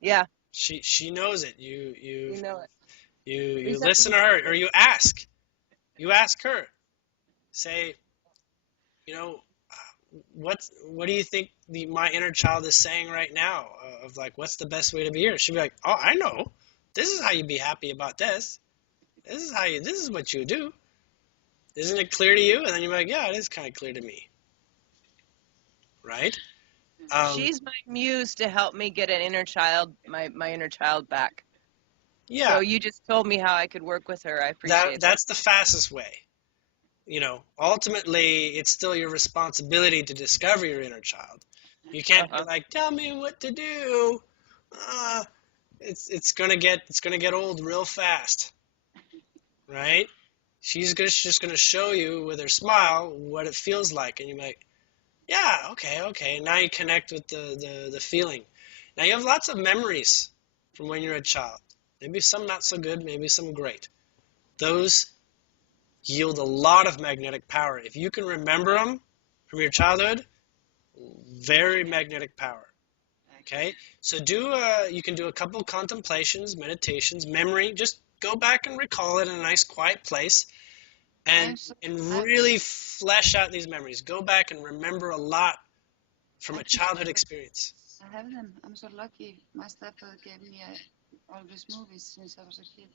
Yeah. She knows it. You know it. You listen to her, or you ask. You ask her. Say, what do you think my inner child is saying right now? Of like, what's the best way to be here? She'll be like, oh, I know. This is how you be happy about this. This is what you do. Isn't it clear to you? And then you're like, yeah, it is kind of clear to me. Right? She's my muse to help me get an inner child, my inner child back. Yeah. So you just told me how I could work with her. I appreciate that. That's the fastest way. Ultimately, it's still your responsibility to discover your inner child. You can't be like, tell me what to do. It's gonna get old real fast, right? She's just gonna show you with her smile what it feels like, and you're like, yeah, okay. Now you connect with the feeling. Now you have lots of memories from when you're a child. Maybe some not so good, maybe some great. Those yield a lot of magnetic power. If you can remember them from your childhood, very magnetic power. Okay, so you can do a couple contemplations, meditations, memory. Just go back and recall it in a nice quiet place, and really flesh out these memories. Go back and remember a lot from a childhood experience. I have them. I'm so lucky. My stepfather gave me all these movies since I was a kid.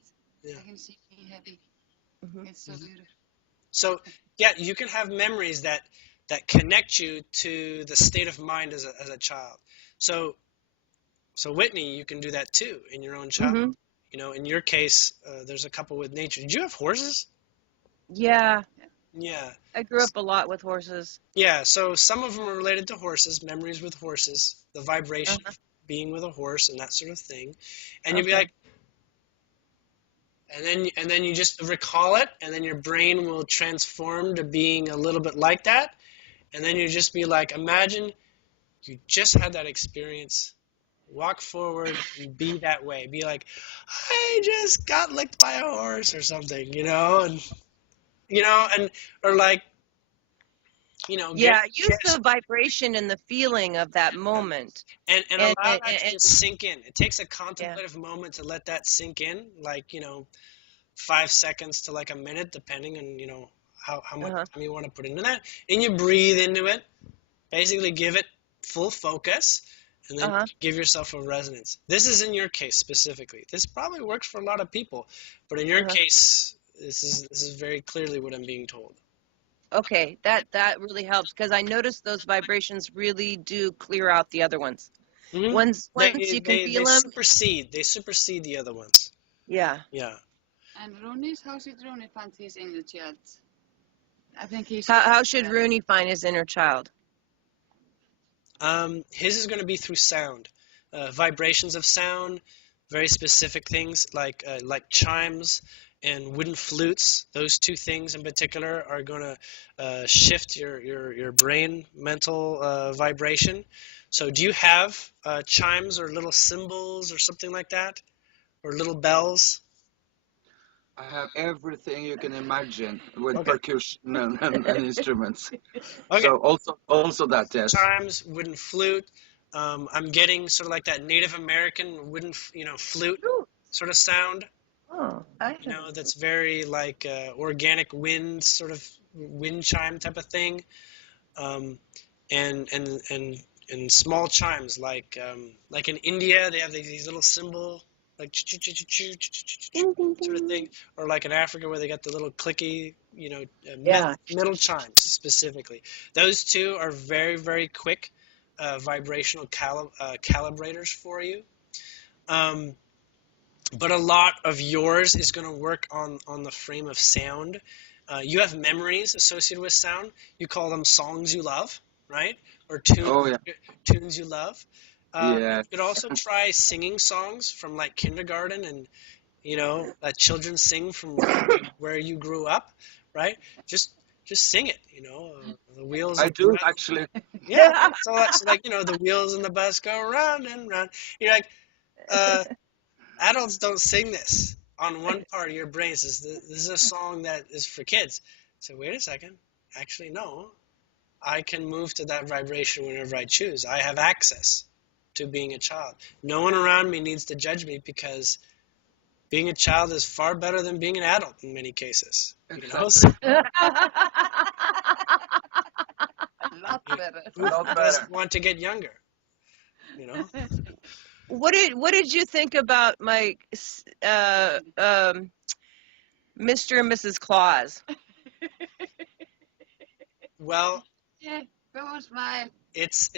Yeah. I can see me happy. It's so beautiful. So, yeah, you can have memories that that connect you to the state of mind as a child. So Whitney, you can do that too in your own child. Mm-hmm. You know, in your case, there's a couple with nature. Did you have horses? Yeah, Yeah. I grew up a lot with horses. Yeah, so some of them are related to horses, memories with horses, the vibration Uh-huh. of being with a horse and that sort of thing. And you'd be Okay. like, and then you just recall it, and then your brain will transform to being a little bit like that. And then you just be like, imagine you just had that experience. Walk forward and be that way. Be like, I just got licked by a horse or something, and or like, Yeah, use get the vibration and the feeling of that moment. and And allow and, that to and, just sink in. It takes a yeah. contemplative moment to let that sink in, like 5 seconds to like a minute, depending on how much Uh-huh. time you want to put into that. And you breathe into it, basically give it full focus, and then Uh-huh. give yourself a resonance. This is in your case specifically. This probably works for a lot of people, but in your Uh-huh. case, this is very clearly what I'm being told. Okay, that really helps because I noticed those vibrations really do clear out the other ones. Mm-hmm. Once you can They feel them, supersede the other ones. yeah. Yeah. And Rune's, how should Rune find his inner child? I think he's. How should Rune find his inner child? His is going to be through sound, vibrations of sound, very specific things like chimes and wooden flutes. Those two things in particular are going to shift your brain mental vibration. So do you have chimes or little cymbals or something like that, or little bells? I have everything you can imagine with Okay. percussion and instruments. Okay. So also that, yes. Chimes, wooden flute. I'm getting sort of like that Native American wooden, flute sort of sound. Oh, That's very like organic wind, sort of wind chime type of thing. And small chimes like in India they have these little cymbal like sort of thing, or like in Africa where they got the little clicky middle chimes specifically. Those two are very, very quick vibrational calibrators for you. But a lot of yours is going to work on the frame of sound. You have memories associated with sound. You call them songs you love, right? Or tunes you love. Yeah. You could also try singing songs from like kindergarten and children sing from where you grew up, right? Just sing it, the wheels. I do actually. Yeah. So like the wheels in the bus go round and round. You're like, adults don't sing this on one part of your brain. This is a song that is for kids. So wait a second. Actually, no. I can move to that vibration whenever I choose. I have access to being a child. No one around me needs to judge me because being a child is far better than being an adult in many cases. Exactly. Lot better. Who doesn't want to get younger? What did you think about my Mr. and Mrs. Claus? Well, Yeah, go smile. it's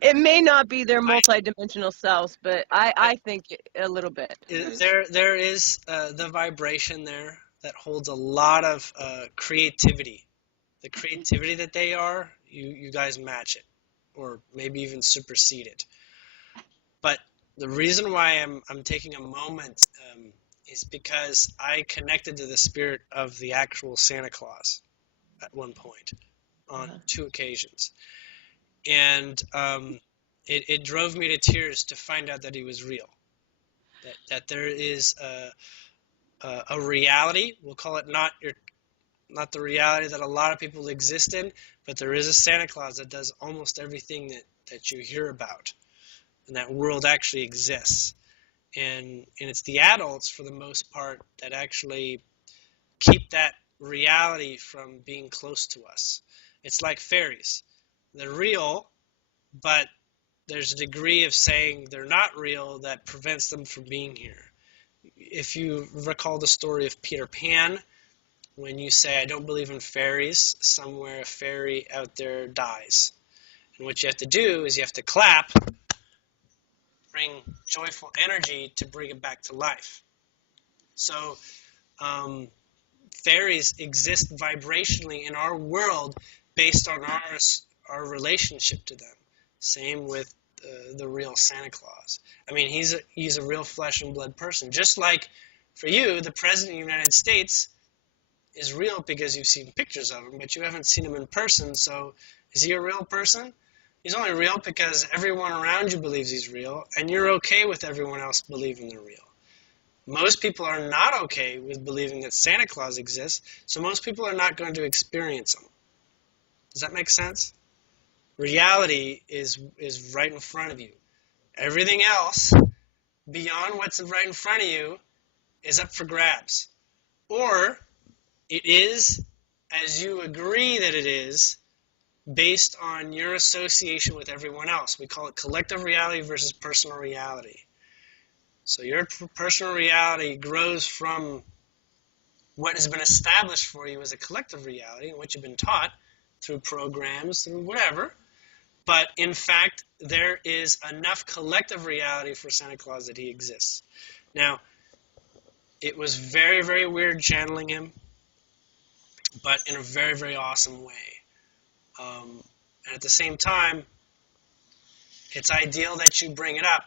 It may not be their multidimensional selves, but I think a little bit. There is the vibration there that holds a lot of creativity. The creativity that they are, you guys match it, or maybe even supersede it. But the reason why I'm taking a moment is because I connected to the spirit of the actual Santa Claus at one point on 2 occasions. And it drove me to tears to find out that he was real, that there is a reality. We'll call it not the reality that a lot of people exist in, but there is a Santa Claus that does almost everything that you hear about, and that world actually exists. And it's the adults, for the most part, that actually keep that reality from being close to us. It's like fairies. They're real, but there's a degree of saying they're not real that prevents them from being here. If you recall the story of Peter Pan, when you say, I don't believe in fairies, somewhere a fairy out there dies. And what you have to do is you have to clap, bring joyful energy to bring it back to life. So fairies exist vibrationally in our world based on our relationship to them. Same with the real Santa Claus. I mean, he's a real flesh and blood person. Just like for you, the President of the United States is real because you've seen pictures of him, but you haven't seen him in person. So is he a real person? He's only real because everyone around you believes he's real, and you're okay with everyone else believing they're real. Most people are not okay with believing that Santa Claus exists, so most people are not going to experience him. Does that make sense? Reality is right in front of you. Everything else beyond what's right in front of you is up for grabs. Or it is as you agree that it is based on your association with everyone else. We call it collective reality versus personal reality. So your personal reality grows from what has been established for you as a collective reality and what you've been taught through programs, through whatever. But in fact, there is enough collective reality for Santa Claus that he exists. Now, it was very, very weird channeling him, but in a very, very awesome way. And at the same time, it's ideal that you bring it up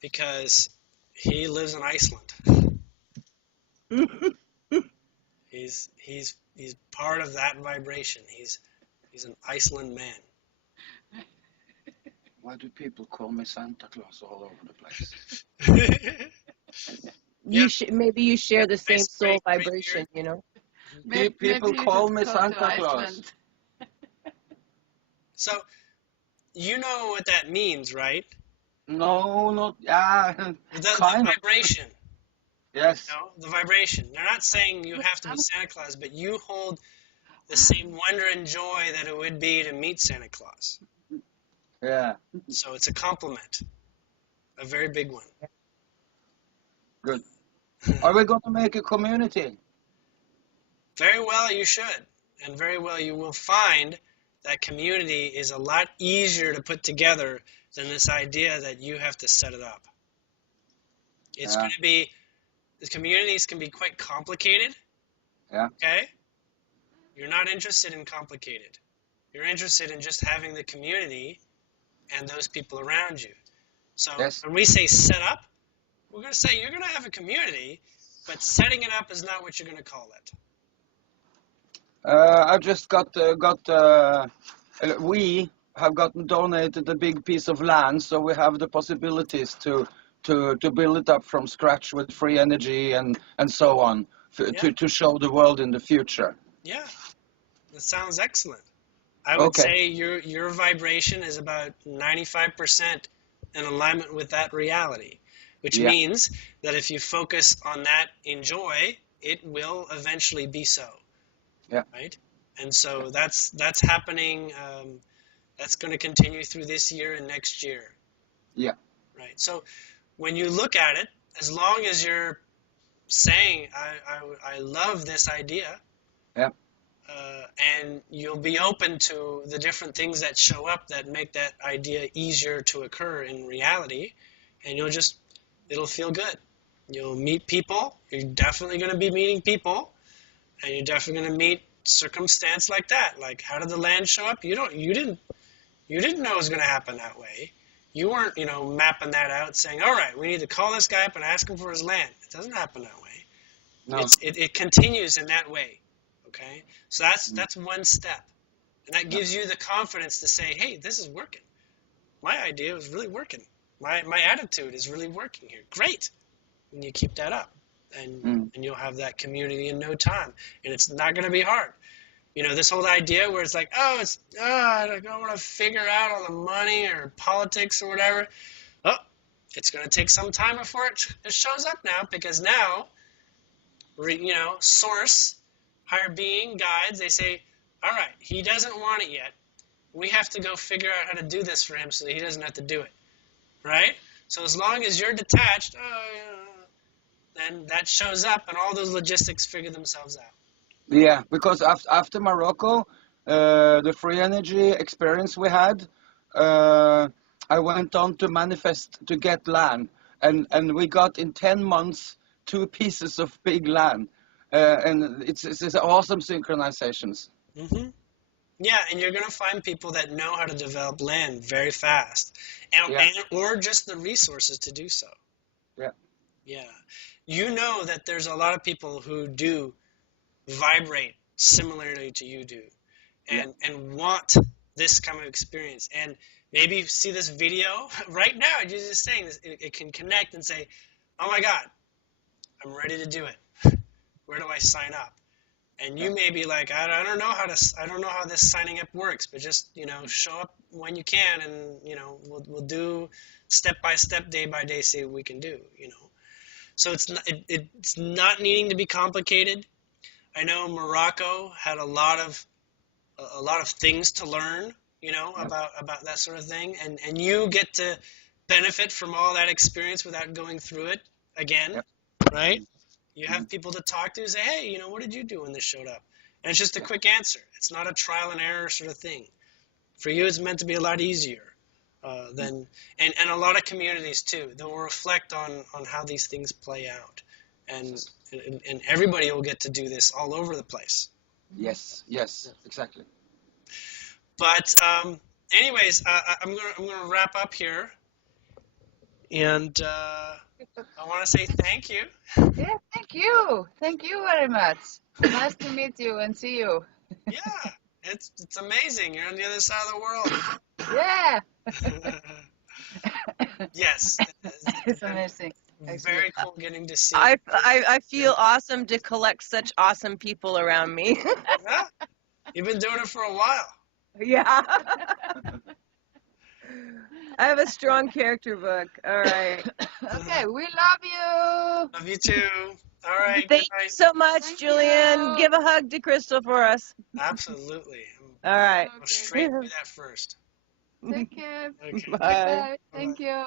because he lives in Iceland. He's part of that vibration. He's an Iceland man. Why do people call me Santa Claus all over the place? Maybe you share the same Nice, soul great vibration, you know. People call me Santa Claus. Iceland. So, you know what that means, right? No, not the The vibration. Yes. You know, the vibration. They're not saying you have to be Santa Claus, but you hold the same wonder and joy that it would be to meet Santa Claus. Yeah. So it's a compliment, a very big one. Good. Are we going to make a community? Very well, you should. And very well, you will find that community is a lot easier to put together than this idea that you have to set it up. It's going to be, the communities can be quite complicated. Yeah. Okay? You're not interested in complicated. You're interested in just having the community and those people around you. So when we say set up, we're going to say you're going to have a community, but setting it up is not what you're going to call it. I've just we have gotten donated a big piece of land, so we have the possibilities to build it up from scratch with free energy and so on to show the world in the future. Yeah, that sounds excellent. I would say your vibration is about 95% in alignment with that reality, which means that if you focus on that in joy, it will eventually be so. Yeah. Right? And so that's happening. That's going to continue through this year and next year. Yeah. Right. So when you look at it, as long as you're saying, I love this idea, and you'll be open to the different things that show up that make that idea easier to occur in reality, and it'll feel good. You'll meet people. You're definitely going to be meeting people, and you're definitely going to meet circumstance like that. Like, how did the land show up? You didn't know it was going to happen that way. You weren't, mapping that out, saying, all right, we need to call this guy up and ask him for his land. It doesn't happen that way. No. It continues in that way. Okay, so that's one step, and that gives you the confidence to say, hey, this is working. My idea is really working. My attitude is really working here. Great, and you keep that up, and you'll have that community in no time, and it's not going to be hard. This whole idea where it's like, I don't want to figure out all the money or politics or whatever. Oh, it's going to take some time before it shows up now, because now, source, higher being, guides, they say, all right, he doesn't want it yet. We have to go figure out how to do this for him so that he doesn't have to do it, right? So as long as you're detached, then that shows up and all those logistics figure themselves out. Yeah, because after Morocco, the free energy experience we had, I went on to manifest to get land, and we got in 10 months 2 pieces of big land, and it's awesome synchronizations. Hmm. Yeah, and you're going to find people that know how to develop land very fast, Yeah, or just the resources to do so. yeah, Yeah. You know that there's a lot of people who do vibrate similarly to you do, yeah, and want this kind of experience. And maybe you see this video right now, you're just saying this, it can connect and say, oh my God, I'm ready to do it. Where do I sign up? And yeah, you may be like, I don't know I don't know how this signing up works, but just, show up when you can, and, we'll do step by step, day by day, see what we can do. So it's not needing to be complicated. I know Morocco had a lot of things to learn, yeah, about that sort of thing, and you get to benefit from all that experience without going through it again, yeah. right? You Mhm. have people to talk to and say, hey, what did you do when this showed up? And it's just a quick answer. It's not a trial and error sort of thing. For you, it's meant to be a lot easier than, and a lot of communities too. They will reflect on how these things play out, and and everybody will get to do this all over the place. Yes, yes, exactly. But anyways, I'm gonna wrap up here, and I want to say thank you. Yeah, thank you. Thank you very much. Nice to meet you and see you. Yeah, it's amazing. You're on the other side of the world. Yeah, Yes, it's amazing. Actually. very cool getting to see. I feel awesome to collect such awesome people around me. Yeah, you've been doing it for a while. Yeah. I have a strong character book. All right. Okay, we love you. Love you too. All right, Thank good you night. so much, Thank Julian. you. Give a hug to Crystal for us. Absolutely. All right. Go Okay, straight through that first. take care. Okay. Bye. Goodbye. Thank you.